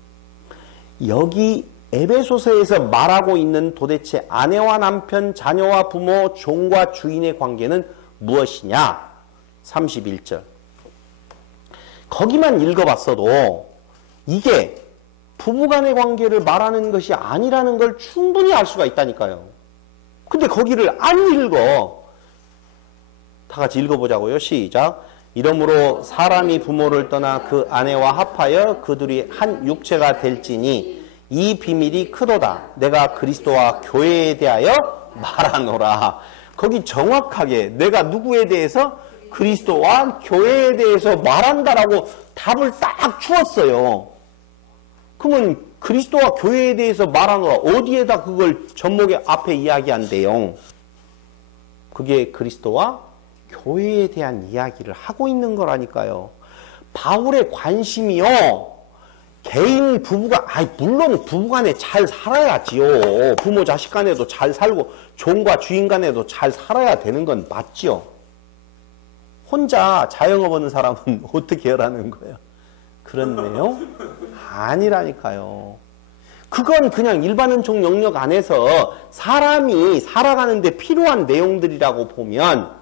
여기 에베소서에서 말하고 있는 도대체 아내와 남편, 자녀와 부모, 종과 주인의 관계는 무엇이냐? 31절. 거기만 읽어봤어도 이게 부부간의 관계를 말하는 것이 아니라는 걸 충분히 알 수가 있다니까요. 근데 거기를 안 읽어. 다 같이 읽어보자고요. 시작. 이러므로 사람이 부모를 떠나 그 아내와 합하여 그들이 한 육체가 될지니 이 비밀이 크도다. 내가 그리스도와 교회에 대하여 말하노라. 거기 정확하게 내가 누구에 대해서? 그리스도와 교회에 대해서 말한다라고 답을 딱 주었어요. 그러면 그리스도와 교회에 대해서 말하노라. 어디에다 그걸 전목의 앞에 이야기한대요. 그게 그리스도와 교회에 대한 이야기를 하고 있는 거라니까요. 바울의 관심이요. 개인 부부가, 물론 부부간에 잘 살아야지요. 부모 자식 간에도 잘 살고 종과 주인 간에도 잘 살아야 되는 건 맞지요. 혼자 자영업 하는 사람은 어떻게 하라는 거예요? 그런 내용? 아니라니까요. 그건 그냥 일반 은총 영역 안에서 사람이 살아가는데 필요한 내용들이라고 보면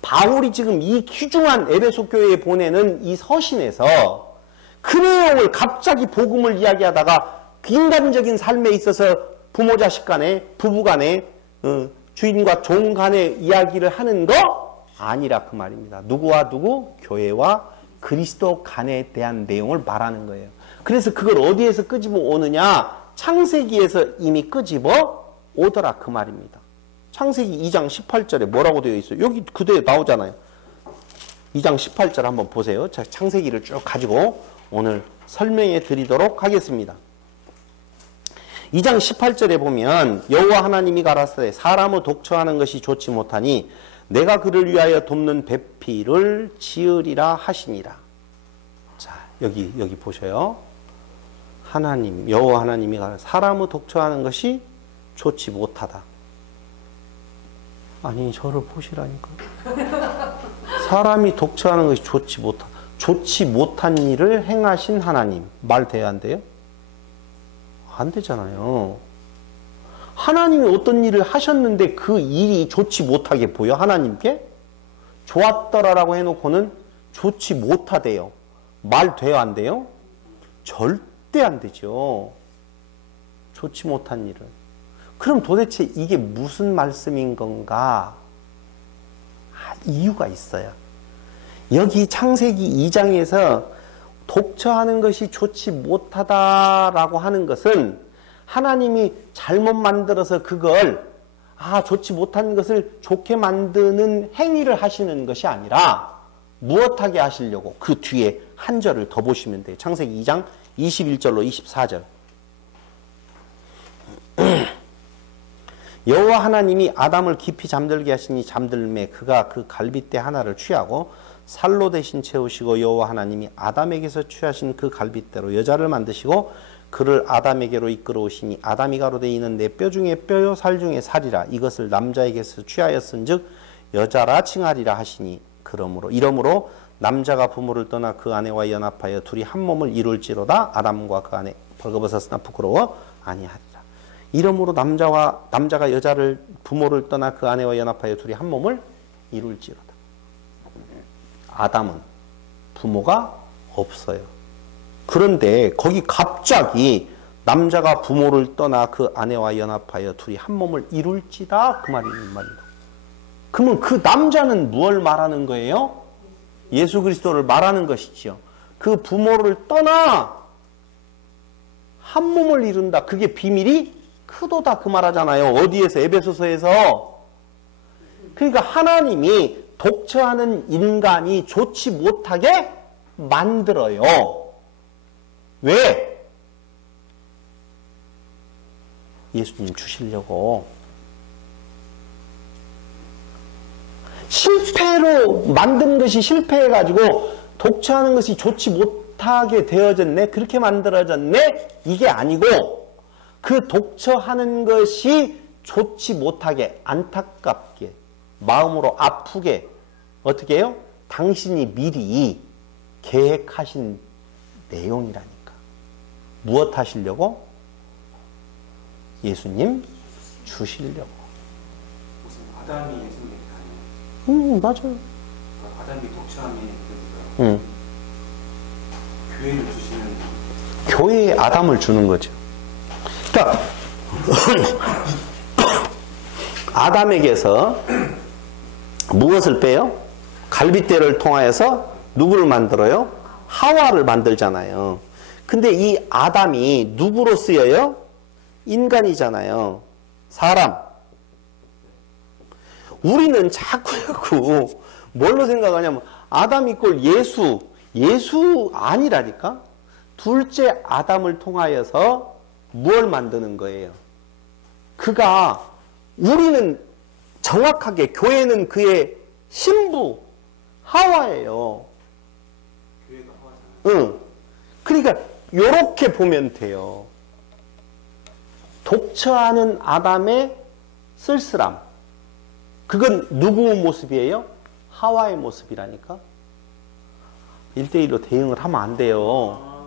바울이 지금 이 귀중한 에베소 교회에 보내는 이 서신에서 그 내용을 갑자기 복음을 이야기하다가 인간적인 삶에 있어서 부모 자식 간에 부부 간에 주인과 종 간에 이야기를 하는 거 아니라 그 말입니다. 누구와 누구? 교회와 그리스도 간에 대한 내용을 말하는 거예요. 그래서 그걸 어디에서 끄집어 오느냐? 창세기에서 이미 끄집어 오더라 그 말입니다. 창세기 2장 18절에 뭐라고 되어 있어요? 여기 그대로 나오잖아요. 2장 18절 한번 보세요. 자, 창세기를 쭉 가지고 오늘 설명해 드리도록 하겠습니다. 2장 18절에 보면 여호와 하나님이 가라사대 사람을 독처하는 것이 좋지 못하니 내가 그를 위하여 돕는 배필을 지으리라 하시니라. 자, 여기 보셔요. 하나님, 여호와 하나님이 가라사대 사람을 독처하는 것이 좋지 못하다. 아니, 저를 보시라니까. 사람이 독처하는 것이 좋지 못하다. 좋지 못한 일을 행하신 하나님. 말 돼야 안 돼요? 안 되잖아요. 하나님이 어떤 일을 하셨는데 그 일이 좋지 못하게 보여? 하나님께? 좋았더라라고 해놓고는 좋지 못하대요. 말 돼야 안 돼요? 절대 안 되죠. 좋지 못한 일을. 그럼 도대체 이게 무슨 말씀인 건가? 이유가 있어요. 여기 창세기 2장에서 독처하는 것이 좋지 못하다라고 하는 것은 하나님이 잘못 만들어서 그걸 좋지 못한 것을 좋게 만드는 행위를 하시는 것이 아니라 무엇하게 하시려고 그 뒤에 한 절을 더 보시면 돼요. 창세기 2장 21절로 24절. 여호와 하나님이 아담을 깊이 잠들게 하시니 잠들매 그가 그 갈빗대 하나를 취하고 살로 대신 채우시고 여호와 하나님이 아담에게서 취하신 그 갈빗대로 여자를 만드시고 그를 아담에게로 이끌어 오시니 아담이 가로되 이는 내 뼈 중에 뼈요 살 중에 살이라 이것을 남자에게서 취하였은즉 여자라 칭하리라 하시니 이러므로 남자가 부모를 떠나 그 아내와 연합하여 둘이 한 몸을 이룰지로다 아담과 그 아내 벌거벗었으나 부끄러워 아니하리라. 이러므로 남자가 여자를 부모를 떠나 그 아내와 연합하여 둘이 한 몸을 이룰지로다. 아담은 부모가 없어요. 그런데 거기 갑자기 남자가 부모를 떠나 그 아내와 연합하여 둘이 한 몸을 이룰지다 그 말입니다. 그러면 그 남자는 무엇을 말하는 거예요? 예수 그리스도를 말하는 것이지요. 그 부모를 떠나 한 몸을 이룬다. 그게 비밀이 크도다 그 말하잖아요. 어디에서? 에베소서에서. 그러니까 하나님이 독처하는 인간이 좋지 못하게 만들어요. 왜? 예수님 주시려고. 실패로 만든 것이 실패해가지고 독처하는 것이 좋지 못하게 되어졌네. 그렇게 만들어졌네. 이게 아니고 그 독처하는 것이 좋지 못하게 안타깝게 마음으로 아프게 어떻게 해요? 당신이 미리 계획하신 내용이라니까. 무엇 하시려고? 예수님 주시려고. 무슨 아담이 예수님 아니에요? 맞아요. 그러니까 아담이 독처함이 그러니까 교회를 주시는 교회에 아담을 주는 거죠. 그러니까 아담에게서 무엇을 빼요? 갈빗대를 통하여서 누구를 만들어요? 하와를 만들잖아요. 근데 이 아담이 누구로 쓰여요? 인간이잖아요. 사람. 우리는 자꾸 뭘로 생각하냐면 아담 이꼴 예수 아니라니까? 둘째 아담을 통하여서 뭘 만드는 거예요? 그가 우리는 정확하게 교회는 그의 신부 하와예요. 교회가 하와잖아요. 응. 그러니까 요렇게 보면 돼요. 독처하는 아담의 쓸쓸함. 그건 누구 모습이에요? 하와의 모습이라니까. 1대1로 대응을 하면 안 돼요.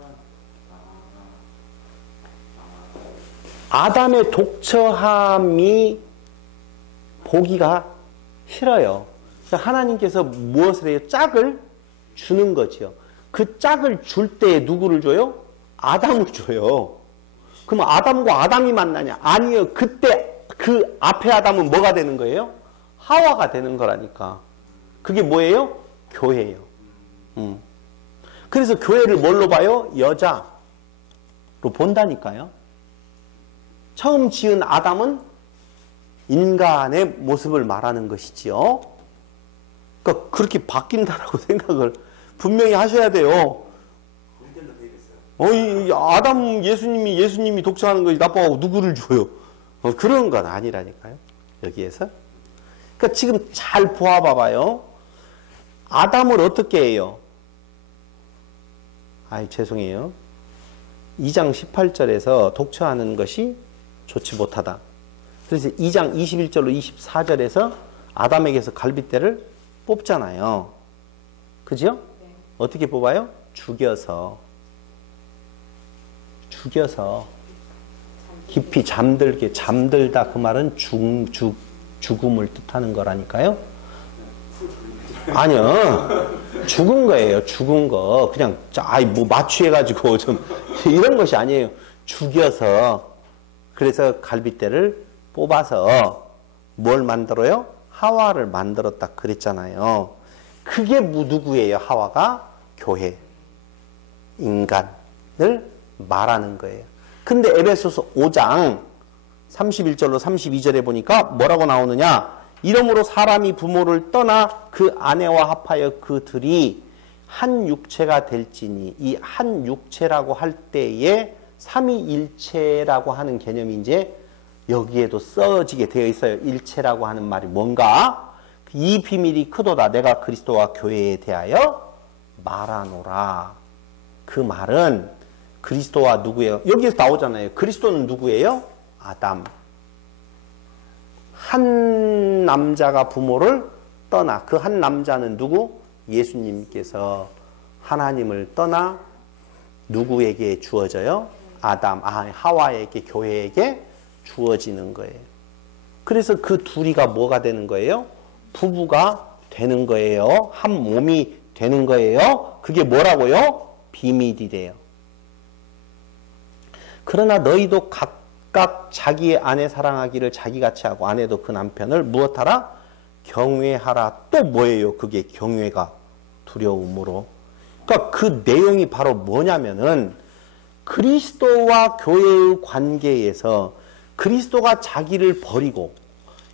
아담의 독처함이 보기가 싫어요. 하나님께서 무엇을 해요? 짝을 주는 거죠. 그 짝을 줄 때 누구를 줘요? 아담을 줘요. 그럼 아담과 아담이 만나냐? 아니요. 그때 그 앞에 아담은 뭐가 되는 거예요? 하와가 되는 거라니까. 그게 뭐예요? 교회예요. 그래서 교회를 뭘로 봐요? 여자로 본다니까요. 처음 지은 아담은 인간의 모습을 말하는 것이지요. 그러니까 그렇게 바뀐다라고 생각을 분명히 하셔야 돼요. 1대1로 되겠어요. 이 아담 예수님이 독처하는 것이 나빠하고 누구를 줘요? 그런 건 아니라니까요. 여기에서. 그러니까 지금 잘 보아봐봐요. 아담을 어떻게 해요? 죄송해요. 2장 18절에서 독처하는 것이 좋지 못하다. 그래서 2장 21절로 24절에서 아담에게서 갈빗대를 뽑잖아요. 그죠? 네. 어떻게 뽑아요? 죽여서 깊이 잠들다 그 말은 죽음을 뜻하는 거라니까요. 아니요. 죽은 거예요. 죽은 거. 그냥 뭐 마취해가지고 좀 이런 것이 아니에요. 죽여서 그래서 갈빗대를 뽑아서 뭘 만들어요? 하와를 만들었다 그랬잖아요. 그게 누구예요? 하와가 교회, 인간을 말하는 거예요. 근데 에베소서 5장 31절로 32절에 보니까 뭐라고 나오느냐? 이러므로 사람이 부모를 떠나 그 아내와 합하여 그들이 한 육체가 될지니, 이 한 육체라고 할 때에 삼위일체라고 하는 개념이 이제 여기에도 써지게 되어 있어요. 일체라고 하는 말이 뭔가? 이 비밀이 크도다. 내가 그리스도와 교회에 대하여 말하노라. 그 말은 그리스도와 누구예요? 여기에서 나오잖아요. 그리스도는 누구예요? 아담. 한 남자가 부모를 떠나, 그 한 남자는 누구? 예수님께서 하나님을 떠나 누구에게 주어져요? 아담, 하와에게, 교회에게 주어지는 거예요. 그래서 그 둘이가 뭐가 되는 거예요? 부부가 되는 거예요. 한 몸이 되는 거예요. 그게 뭐라고요? 비밀이래요. 그러나 너희도 각각 자기의 아내 사랑하기를 자기같이 하고, 아내도 그 남편을 무엇하라? 경외하라. 또 뭐예요? 그게 경외가 두려움으로. 그러니까 그 내용이 바로 뭐냐면은 그리스도와 교회의 관계에서 그리스도가 자기를 버리고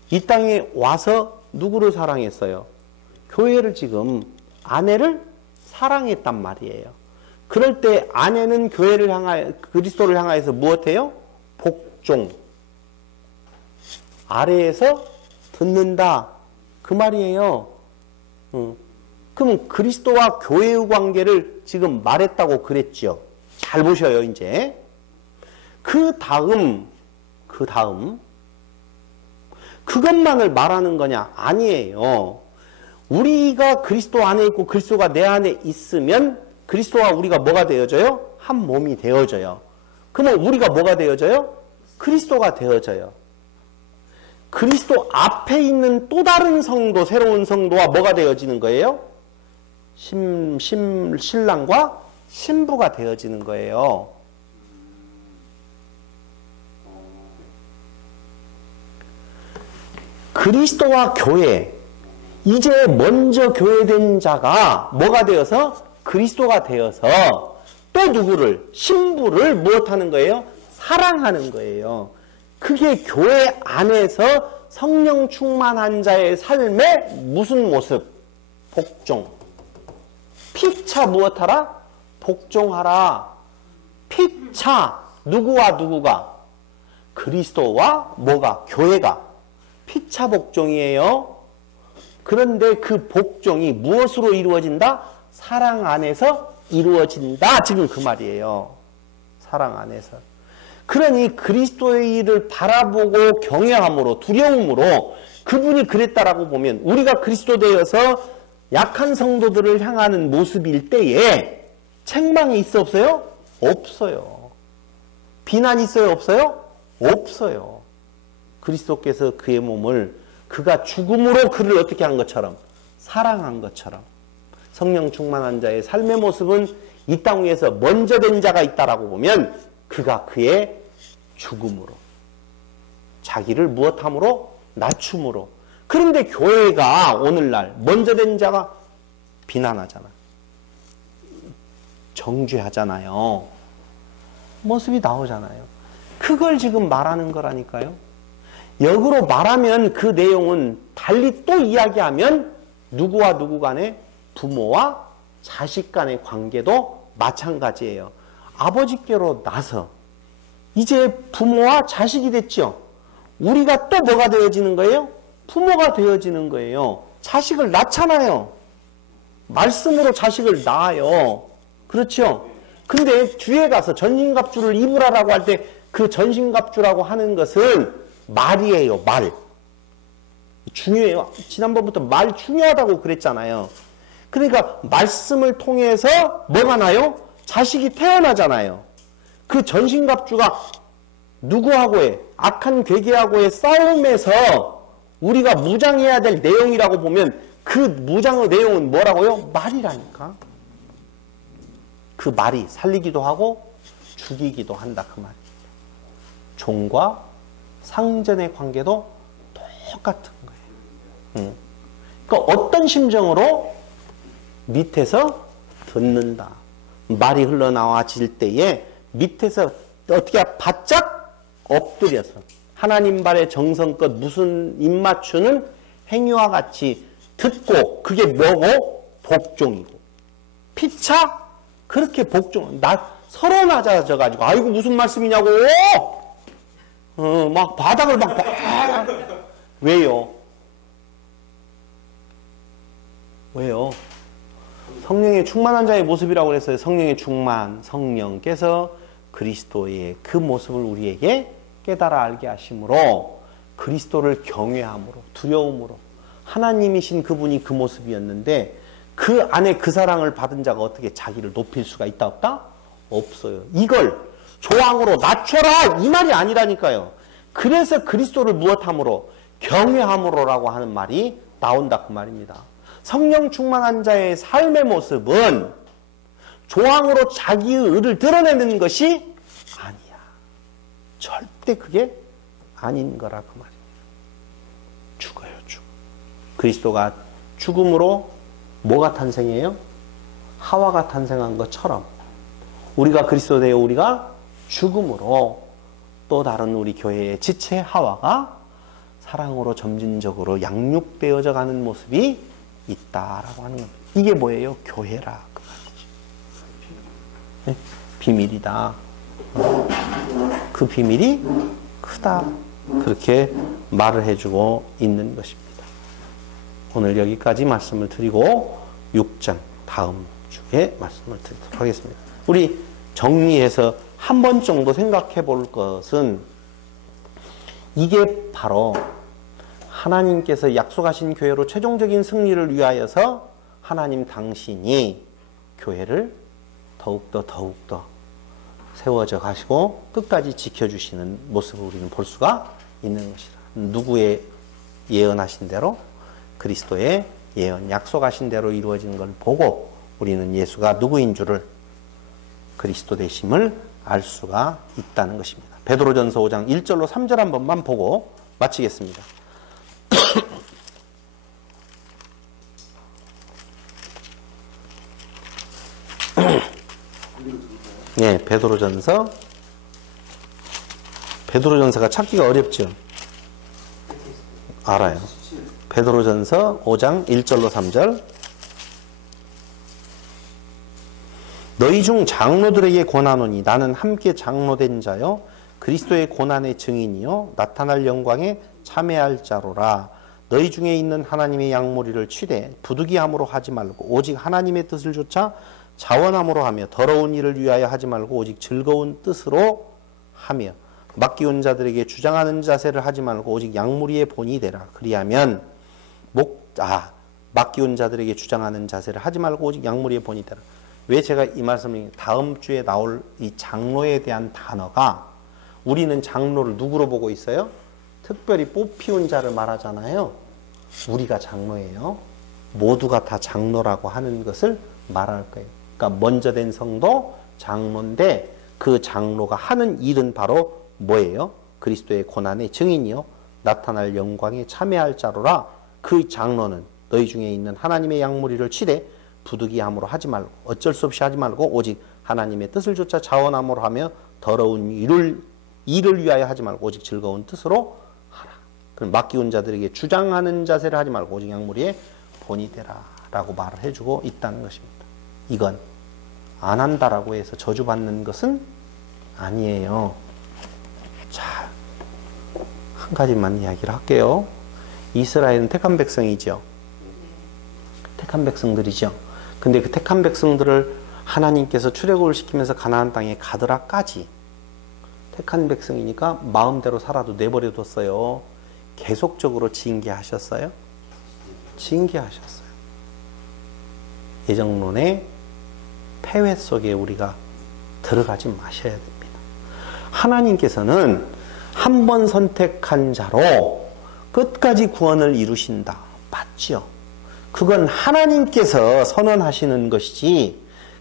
이 땅에 와서 누구를 사랑했어요? 교회를, 지금 아내를 사랑했단 말이에요. 그럴 때 아내는 교회를 향하여, 그리스도를 향하여서 무엇해요? 복종. 아래에서 듣는다. 그 말이에요. 그럼 그리스도와 교회의 관계를 지금 말했다고 그랬죠. 잘 보셔요, 이제. 그 다음, 그것만을 말하는 거냐? 아니에요. 우리가 그리스도 안에 있고 그리스도가 내 안에 있으면 그리스도와 우리가 뭐가 되어져요? 한 몸이 되어져요. 그러면 우리가 뭐가 되어져요? 그리스도가 되어져요. 그리스도 앞에 있는 또 다른 성도, 새로운 성도와 뭐가 되어지는 거예요? 신랑과 신부가 되어지는 거예요. 그리스도와 교회, 이제 먼저 교회된 자가 뭐가 되어서? 그리스도가 되어서 또 누구를? 신부를 무엇하는 거예요? 사랑하는 거예요. 그게 교회 안에서 성령 충만한 자의 삶의 무슨 모습? 복종. 피차 무엇하라? 복종하라. 피차 누구와 누구가? 그리스도와 뭐가? 교회가. 피차 복종이에요. 그런데 그 복종이 무엇으로 이루어진다? 사랑 안에서 이루어진다. 지금 그 말이에요. 사랑 안에서. 그러니 그리스도의 일을 바라보고 경외함으로, 두려움으로 그분이 그랬다라고 보면, 우리가 그리스도 되어서 약한 성도들을 향하는 모습일 때에 책망이 있어 없어요? 없어요. 비난이 있어요 없어요? 없어요. 그리스도께서 그의 몸을 그가 죽음으로 그를 어떻게 한 것처럼, 사랑한 것처럼, 성령 충만한 자의 삶의 모습은 이 땅 위에서 먼저 된 자가 있다라고 보면 그가 그의 죽음으로, 자기를 무엇함으로? 낮춤으로. 그런데 교회가 오늘날 먼저 된 자가 비난하잖아. 정죄하잖아요. 모습이 나오잖아요. 그걸 지금 말하는 거라니까요. 역으로 말하면 그 내용은 달리 또 이야기하면 누구와 누구 간의, 부모와 자식 간의 관계도 마찬가지예요. 아버지께로 나서 이제 부모와 자식이 됐죠. 우리가 또 뭐가 되어지는 거예요? 부모가 되어지는 거예요. 자식을 낳잖아요. 말씀으로 자식을 낳아요. 그렇죠? 근데 뒤에 가서 전신갑주를 입으라라고 할 때 그 전신갑주라고 하는 것은 말이에요. 말. 중요해요. 지난번부터 말 중요하다고 그랬잖아요. 그러니까 말씀을 통해서 뭐가 나요? 자식이 태어나잖아요. 그 전신갑주가 누구하고의, 악한 괴계하고의 싸움에서 우리가 무장해야 될 내용이라고 보면 그 무장의 내용은 뭐라고요? 말이라니까. 그 말이 살리기도 하고 죽이기도 한다. 그 말이에요. 종과 상전의 관계도 똑같은 거예요. 그러니까 어떤 심정으로? 밑에서 듣는다. 말이 흘러나와질 때에 밑에서 어떻게 바짝 엎드려서 하나님 발에 정성껏 무슨 입맞추는 행위와 같이 듣고 그게 뭐고? 복종이고. 피차 그렇게 복종. 서로 낮아져가지고 아이고 무슨 말씀이냐고. 막 바닥을 막 왜요? 왜요? 성령의 충만한 자의 모습이라고 그랬어요. 성령의 충만, 성령께서 그리스도의 그 모습을 우리에게 깨달아 알게 하심으로 그리스도를 경외함으로 두려움으로 하나님이신 그분이 그 모습이었는데 그 안에 그 사랑을 받은 자가 어떻게 자기를 높일 수가 있다 없다? 없어요. 이걸 조항으로 낮춰라 이 말이 아니라니까요. 그래서 그리스도를 무엇함으로? 경외함으로라고 하는 말이 나온다 그 말입니다. 성령 충만한 자의 삶의 모습은 조항으로 자기의 의를 드러내는 것이 아니야. 절대 그게 아닌 거라 그 말입니다. 죽어요, 죽어. 그리스도가 죽음으로 뭐가 탄생해요? 하와가 탄생한 것처럼 우리가 그리스도 되어 우리가 죽음으로 또 다른 우리 교회의 지체 하와가 사랑으로 점진적으로 양육되어져 가는 모습이 있다라고 하는 겁니다. 이게 뭐예요? 교회라 그 말이죠. 네? 비밀이다. 그 비밀이 크다. 그렇게 말을 해주고 있는 것입니다. 오늘 여기까지 말씀을 드리고 6장 다음 주에 말씀을 드리도록 하겠습니다. 우리 정리해서 한 번 정도 생각해 볼 것은 이게 바로 하나님께서 약속하신 교회로 최종적인 승리를 위하여서 하나님 당신이 교회를 더욱더 세워져 가시고 끝까지 지켜주시는 모습을 우리는 볼 수가 있는 것이다. 누구의 예언하신 대로 그리스도의 예언, 약속하신 대로 이루어진 걸 보고 우리는 예수가 누구인 줄을 그리스도 되심을 알 수가 있다는 것입니다. 베드로전서 5장 1절로 3절 한 번만 보고 마치겠습니다. 네, 베드로전서가 찾기가 어렵죠? 알아요. 베드로전서 5장 1절로 3절. 너희 중 장로들에게 권하노니 나는 함께 장로된 자요 그리스도의 고난의 증인이요 나타날 영광에 참여할 자로라. 너희 중에 있는 하나님의 양무리를 취대 부득이함으로 하지 말고 오직 하나님의 뜻을 좇아 자원함으로 하며 더러운 일을 위하여 하지 말고 오직 즐거운 뜻으로 하며 맡기온 자들에게 주장하는 자세를 하지 말고 오직 양무리의 본이 되라. 그리하면 맡기온 자들에게 주장하는 자세를 하지 말고 오직 양무리의 본이 되라. 왜 제가 이 말씀을 다음 주에 나올 이 장로에 대한 단어가 우리는 장로를 누구로 보고 있어요? 특별히 뽑히운 자를 말하잖아요. 우리가 장로예요. 모두가 다 장로라고 하는 것을 말할 거예요. 그러니까 먼저 된 성도 장로인데 그 장로가 하는 일은 바로 뭐예요? 그리스도의 고난의 증인이요 나타날 영광에 참여할 자로라. 그 장로는 너희 중에 있는 하나님의 양무리를 취대 부득이함으로 하지 말고 어쩔 수 없이 하지 말고 오직 하나님의 뜻을 좇아 자원함으로 하며 더러운 일을 위하여 하지 말고 오직 즐거운 뜻으로 하라. 그럼 맡기온 자들에게 주장하는 자세를 하지 말고 오직 양무리의 본이 되라 라고 말을 해주고 있다는 것입니다. 이건 안 한다라고 해서 저주받는 것은 아니에요. 자, 한 가지만 이야기를 할게요. 이스라엘은 택한 백성이죠. 택한 백성들이죠. 근데 그 택한 백성들을 하나님께서 출애굽을 시키면서 가나안 땅에 가더라까지 택한 백성이니까 마음대로 살아도 내버려 뒀어요. 계속적으로 징계하셨어요? 징계하셨어요. 예정론의 폐회 속에 우리가 들어가지 마셔야 됩니다. 하나님께서는 한 번 선택한 자로 끝까지 구원을 이루신다. 맞죠? 그건 하나님께서 선언하시는 것이지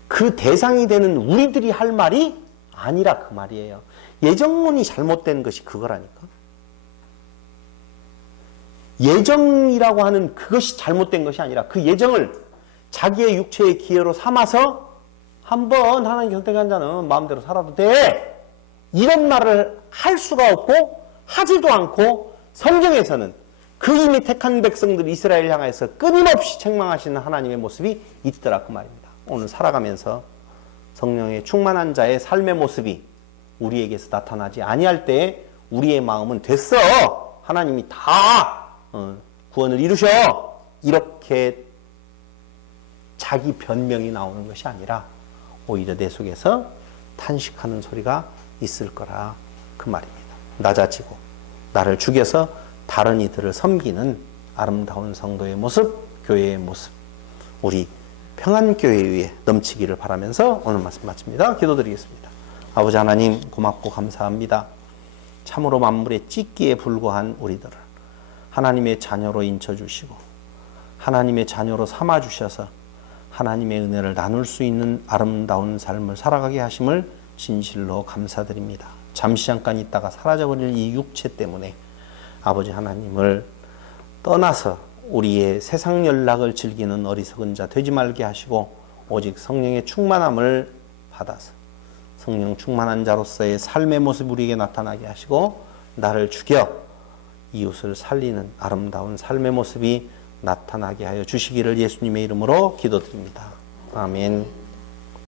그 대상이 되는 우리들이 할 말이 아니라 그 말이에요. 예정론이 잘못된 것이 그거라니까. 예정이라고 하는 그것이 잘못된 것이 아니라 그 예정을 자기의 육체의 기회로 삼아서 한번 하나님 선택한 자는 마음대로 살아도 돼. 이런 말을 할 수가 없고 하지도 않고 성경에서는 그 이미 택한 백성들 이스라엘 향해서 끊임없이 책망하시는 하나님의 모습이 있더라 그 말입니다. 오늘 살아가면서 성령의 충만한 자의 삶의 모습이 우리에게서 나타나지 아니할 때에 우리의 마음은 됐어. 하나님이 다 구원을 이루셔. 이렇게 자기 변명이 나오는 것이 아니라 오히려 내 속에서 탄식하는 소리가 있을 거라 그 말입니다. 낮아지고 나를 죽여서 다른 이들을 섬기는 아름다운 성도의 모습, 교회의 모습, 우리 평안교회 위에 넘치기를 바라면서 오늘 말씀 마칩니다. 기도드리겠습니다. 아버지 하나님 고맙고 감사합니다. 참으로 만물의 찢기에 불과한 우리들을 하나님의 자녀로 인쳐주시고 하나님의 자녀로 삼아주셔서 하나님의 은혜를 나눌 수 있는 아름다운 삶을 살아가게 하심을 진실로 감사드립니다. 잠시 잠깐 있다가 사라져버릴 이 육체 때문에 아버지 하나님을 떠나서 우리의 세상 연락을 즐기는 어리석은 자 되지 말게 하시고 오직 성령의 충만함을 받아서 성령 충만한 자로서의 삶의 모습 우리에게 나타나게 하시고 나를 죽여 이웃을 살리는 아름다운 삶의 모습이 나타나게 하여 주시기를 예수님의 이름으로 기도드립니다. 아멘.